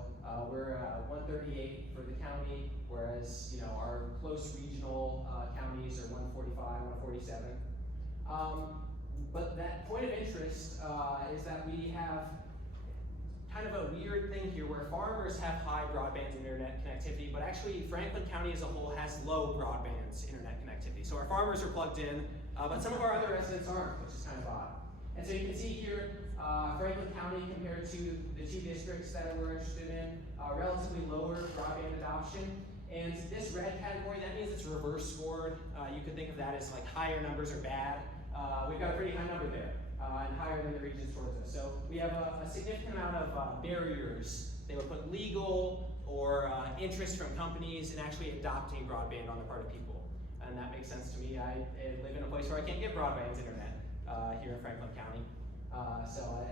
we're 138 for the county, whereas our close regional counties are 145, 147. But that point of interest is that we have kind of a weird thing here where farmers have high broadband internet connectivity, but actually Franklin County as a whole has low broadband internet connectivity. So our farmers are plugged in, but some of our other residents aren't, which is kind of odd. And so you can see here, Franklin County compared to the two districts that we're interested in, relatively lower broadband adoption. And this red category, that means it's reverse scored. You could think of that as like higher numbers are bad. We've got a pretty high number there. And higher than the regions towards us. So we have a significant amount of barriers. They would put legal or interest from companies in actually adopting broadband on the part of people. And that makes sense to me. I live in a place where I can't get broadband internet here in Franklin County. So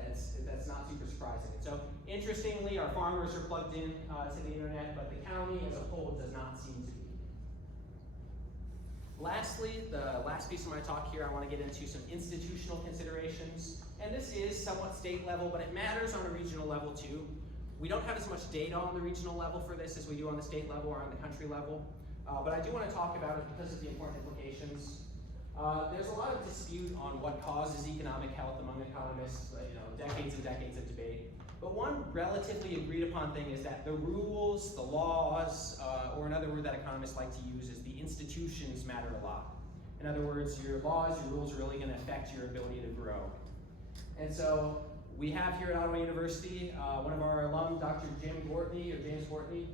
that's not super surprising. So interestingly, our farmers are plugged in to the internet, but the county as a whole does not seem to be. Lastly, the last piece of my talk here, I want to get into some institutional considerations. And this is somewhat state level, but it matters on a regional level too. We don't have as much data on the regional level for this as we do on the state level or on the country level. But I do want to talk about it because of the important implications. There's a lot of dispute on what causes economic health among economists, decades and decades of debate. But one relatively agreed upon thing is that the rules, the laws, or another word that economists like to use is the institutions matter a lot. In other words, your laws, your rules are really going to affect your ability to grow. And so we have here at Ottawa University, one of our alum, Dr. James Gwartney.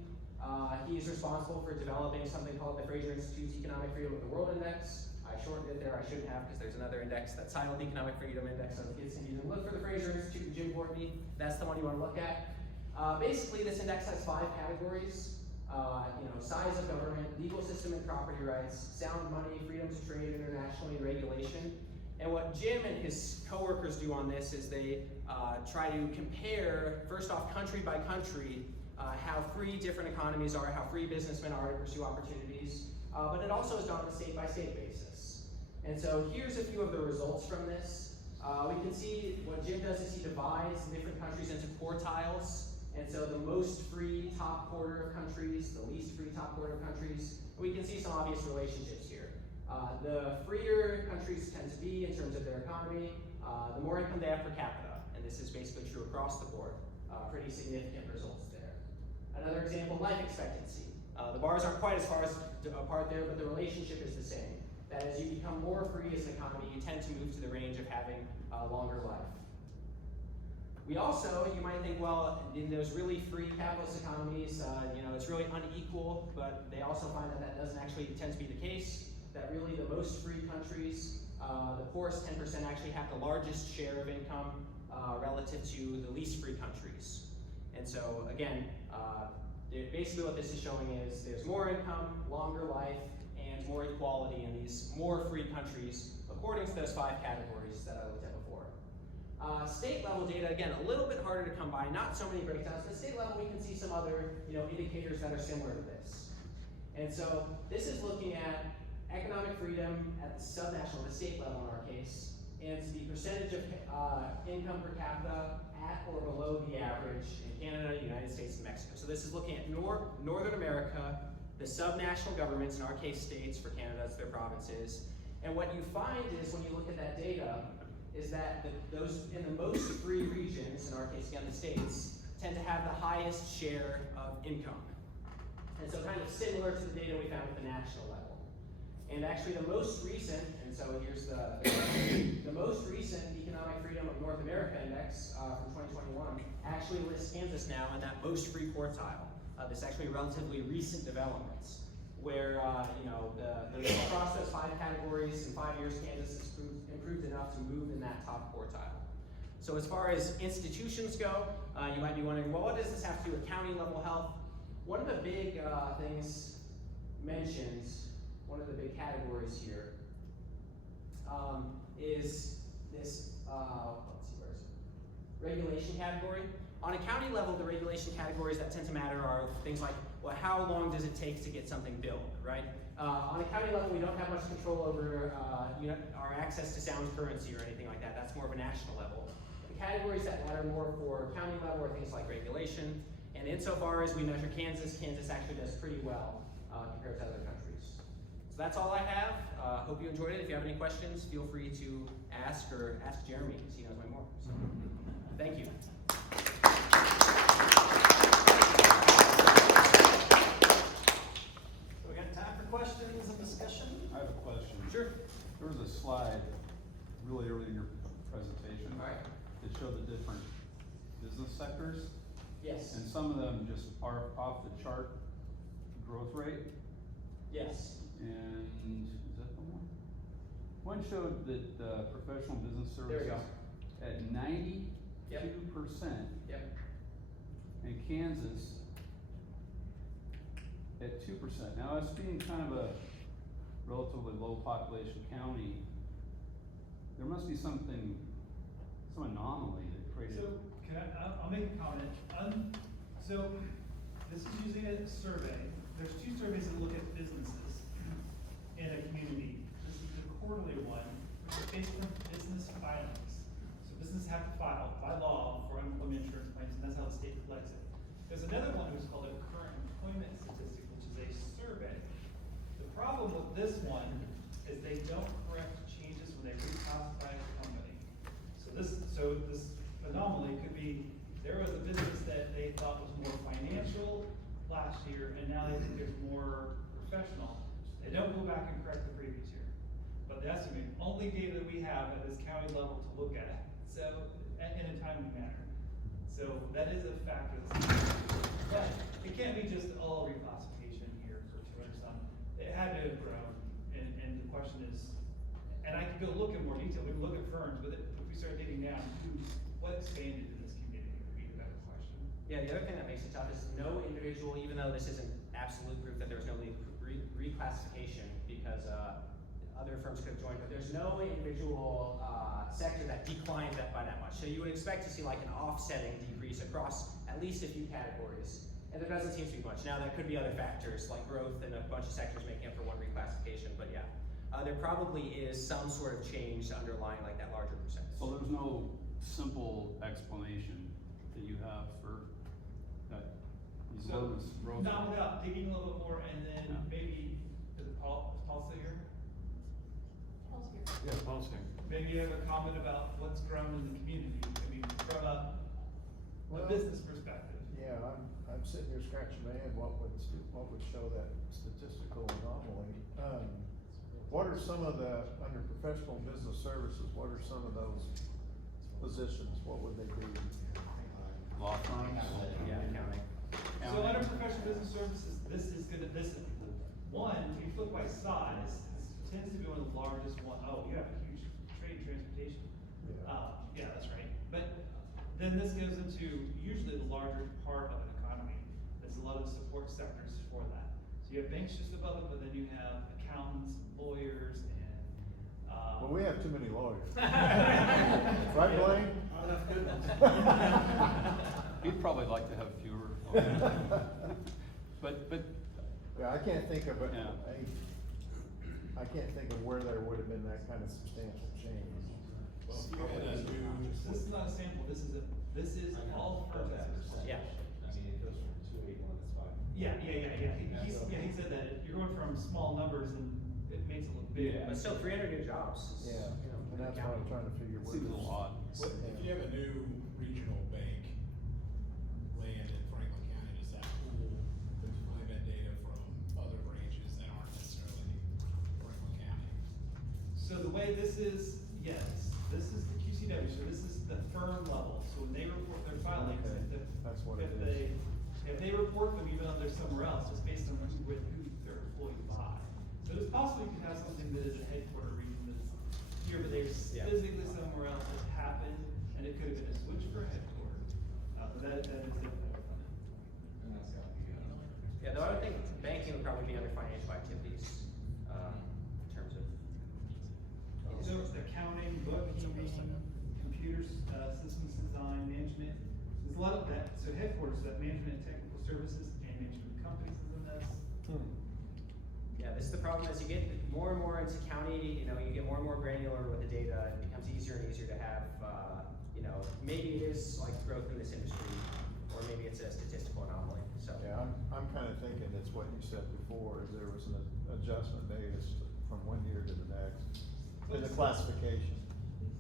He's responsible for developing something called the Fraser Institute's Economic Freedom of the World Index. I shortened it there, I shouldn't have, because there's another index that's titled Economic Freedom Index, so kids can either look for the Fraser Institute and Jim Gwartney. That's the one you want to look at. Basically, this index has 5 categories. Size of government, legal system and property rights, sound money, freedom to trade internationally, and regulation. And what Jim and his coworkers do on this is they try to compare, first off, country by country, how free different economies are, how free businessmen are to pursue opportunities. But it also is done on a state-by-state basis. And so here's a few of the results from this. We can see what Jim does is he divides different countries into quartiles. And so the most free top quarter of countries, the least free top quarter of countries. We can see some obvious relationships here. The freer countries tend to be in terms of their economy, the more income they have per capita. And this is basically true across the board. Pretty significant results there. Another example, life expectancy. The bars aren't quite as far apart there, but the relationship is the same. That as you become more free as an economy, you tend to move to the range of having a longer life. We also, you might think, well, in those really free capitalist economies, it's really unequal, but they also find that that doesn't actually tend to be the case, that really the most free countries, the poorest 10% actually have the largest share of income relative to the least free countries. And so, again, basically what this is showing is there's more income, longer life, and more equality in these more free countries, according to those 5 categories that I looked at before. State level data, again, a little bit harder to come by, not so many breakdowns, but state level we can see some other indicators that are similar to this. And so this is looking at economic freedom at the subnational, the state level in our case, and the percentage of income per capita at or below the average in Canada, United States, and Mexico. So this is looking at Northern America, the subnational governments, in our case states, for Canada it's their provinces. And what you find is when you look at that data, is that those in the most free regions, in our case again the states, tend to have the highest share of income. And so kind of similar to the data we found at the national level. And actually the most recent, and so here's the most recent Economic Freedom of North America Index from 2021 actually lists Kansas now in that most free quartile. This actually relatively recent developments, where across those 5 categories in 5 years, Kansas has improved enough to move in that top quartile. So as far as institutions go, you might be wondering, well, what does this have to do with county level health? One of the big things mentioned, one of the big categories here, is this, let's see, where is it? Regulation category. On a county level, the regulation categories that tend to matter are things like, well, how long does it take to get something built, right? On a county level, we don't have much control over our access to sound currency or anything like that. That's more of a national level. The categories that matter more for county level are things like regulation. And insofar as we measure Kansas, Kansas actually does pretty well compared to other countries. So that's all I have. Hope you enjoyed it. If you have any questions, feel free to ask or ask Jeremy, because he knows way more. So, thank you. So we got time for questions and discussion? I have a question. Sure. There was a slide really early in your presentation. All right. That showed the different business sectors. Yes. And some of them just are off the chart growth rate. Yes. And is that the one? One showed that professional business There we services go. at 92%. Yep. And Kansas at 2%. Now, us being kind of a relatively low population county, there must be some anomaly that created. So, I'll make a comment. So, this is using a survey. There's 2 surveys that look at businesses in a community. This is the quarterly one, which is based on business filings. So businesses have to file by law for unemployment insurance claims, and that's how the state collects it. There's another one which is called a current employment statistic, which is a survey. The problem with this one is they don't correct changes when they reclassify a company. So this anomaly could be, there was a business that they thought was more financial last year, and now they think there's more professional. They don't go back and correct the previous year. But the estimate, only data that we have at this county level to look at, so, in a timely manner. So that is a factor that's, but it can't be just all reclassification here for 200 some. It had to have grown, and the question is, and I could go look in more detail, we can look at firms, but if we start digging down, what expanded in this community would be the better question. Yeah, the other thing that makes it tough is no individual, even though this isn't absolute proof that there was no reclassification, because other firms could have joined, but there's no individual sector that declined that by that much. So you would expect to see like an offsetting decrease across at least a few categories. And there doesn't seem to be much. Now there could be other factors like growth and a bunch of sectors making up for one reclassification, but yeah. There probably is some sort of change underlying like that larger percentage. So there's no simple explanation that you have for that. So, not without digging a little bit more, and then maybe, is Paul still here? Paul's here. Yeah, Paul's here. maybe you have a comment about what's grown in the community, I mean, from a Well, business perspective. Yeah, I'm sitting here scratching my head, what would show that statistical anomaly? What are some of the, under professional business services, what are some of those positions, what would they be? Law firms? Yeah, accounting. So under professional business services, this is one, if you flip by size, this tends to be one of the largest one. Oh, you have a huge trade transportation. Yeah. Yeah, that's right. But then this goes into usually the larger part of an economy. There's a lot of support sectors for that. So you have banks just above it, but then you have accountants, lawyers, and, Well, we have too many lawyers. Right, Blaine? He'd probably like to have fewer. But, Yeah, I can't think of it, Yeah. I can't think of where there would have been that kind of substantial change. this is not a sample, this is all firms. Yeah. Yeah, he said that you're going from small numbers and it makes it look big. But still, 300 new jobs. is, Yeah, you know, and that's what I'm trying to figure. where seems a this- little odd. If you have a new regional bank land in Franklin County, does that pull employment data from other branches that aren't necessarily Franklin County? So the way this is, yes, this is the QCW, so this is the firm level, so when they report their filings, Okay, if that's what if it they, is. if they report them even though they're somewhere else, it's based on who they're employed by. So it's possible you can have something that is a headquarter region that's here, but they're Yeah. physically somewhere else that's happened, and it could have been a switch for a headquarters. But that is different. Yeah, though I would think banking would probably be under financial activities, in terms of. So it's accounting, bookkeeping, computers, systems design, management, there's a lot of that, so headquarters, that management and technical services, and management companies is in this. Yeah, this is the problem as you get more and more into county, you know, you get more and more granular with the data, it becomes easier and easier to have, you know, maybe it is like growth in this industry, or maybe it's a statistical anomaly, so. Yeah, I'm kinda thinking it's what you said before, is there was an adjustment made as to, from one year to the next, in the classification.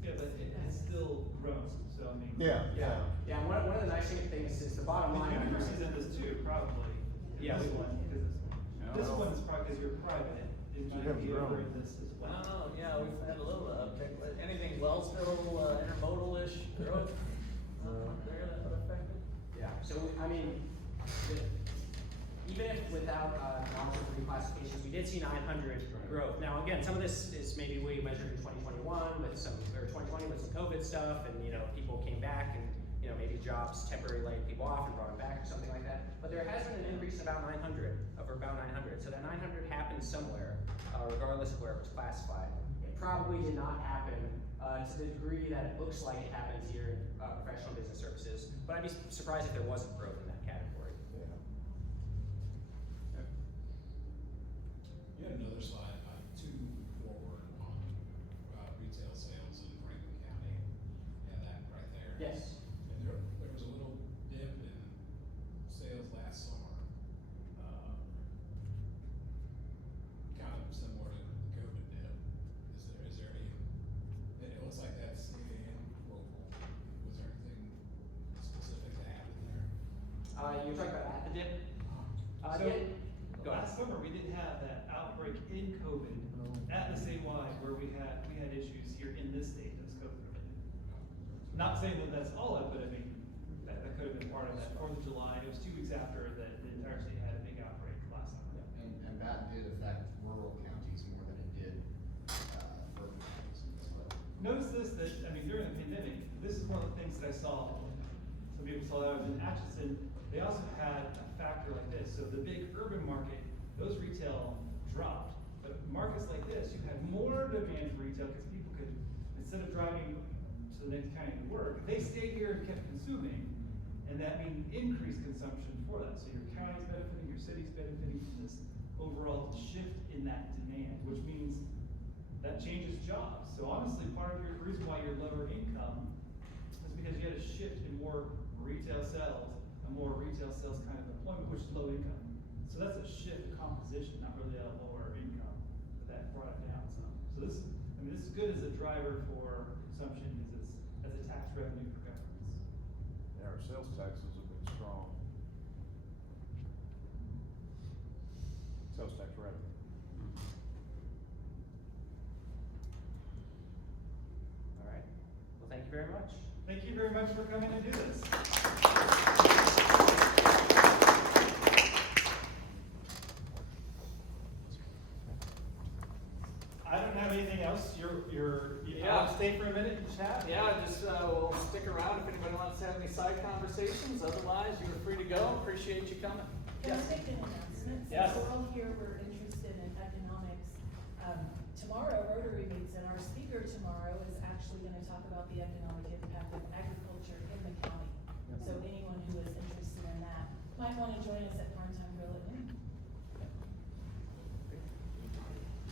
Yeah, but it has still grown, so I mean. Yeah. Yeah, and one of the nice things is the bottom line. The university's in this too, probably. Yeah, This we- one, because this Yeah. one is probably because you're private, it You might haven't be over grown. in this as well. Oh, yeah, we've had a little uptick, but anything Wellsville, intermodal-ish growth? There that would affect it? Yeah, so, I mean, even if without, knowledge of reclassifications, we did see 900 growth. Now, again, some of this is maybe we measured in 2021 with some, or 2020 with some COVID stuff, and, you know, people came back and, you know, maybe jobs temporarily laid people off and brought them back or something like that. But there has been an increase of about 900, so that 900 happened somewhere, regardless of where it was classified. It probably did not happen, to the degree that it looks like it happens here in, professional business services, but I'd be surprised if there wasn't growth in that category. You had another slide, two forward on, retail sales in Franklin County, yeah, that right there. Yes. And there was a little dip in sales last summer, kind of similar to the COVID dip. Is there any, it looks like that's state and local, was there anything specific that happened there? You're talking about at the dip? So, Yeah. Go ahead. last summer, we didn't have that outbreak in COVID at the statewide where we had issues here in this state that was COVID related. Not saying that that's all of it, but I mean, that could have been part of that. 4th of July, it was 2 weeks after the entire state had a big outbreak last summer. And that did affect rural counties more than it did, urban counties as well. Notice this, that, I mean, during the pandemic, this is one of the things that I saw, some people saw that I was in Atchison, they also had a factor like this. So the big urban market, those retail dropped. But markets like this, you had more demand for retail because people could, instead of driving to the next county to work, they stayed here and kept consuming. And that means increased consumption for that. So your county's benefiting, your city's benefiting from this overall shift in that demand, which means that changes jobs. So honestly, part of your reason why you're lower income is because you had a shift in more retail sales, a more retail sales kind of employment, which is low income. So that's a shift composition, not really a lower income, but that brought it down some. So this, I mean, this is good as a driver for consumption as a tax revenue for governments. Yeah, our sales taxes have been strong. Sales tax revenue. All right. Well, thank you very much. Thank you very much for coming to do this. I don't have anything else. I'll stay for a minute and chat. Yeah, just, we'll stick around if anybody wants to have any side conversations. Otherwise, you're free to go. Appreciate you coming. Can I make an announcement? Yes. Since we're all here, we're interested in economics. Tomorrow, Rotary meets, and our speaker tomorrow is actually gonna talk about the economic impact of agriculture in the county.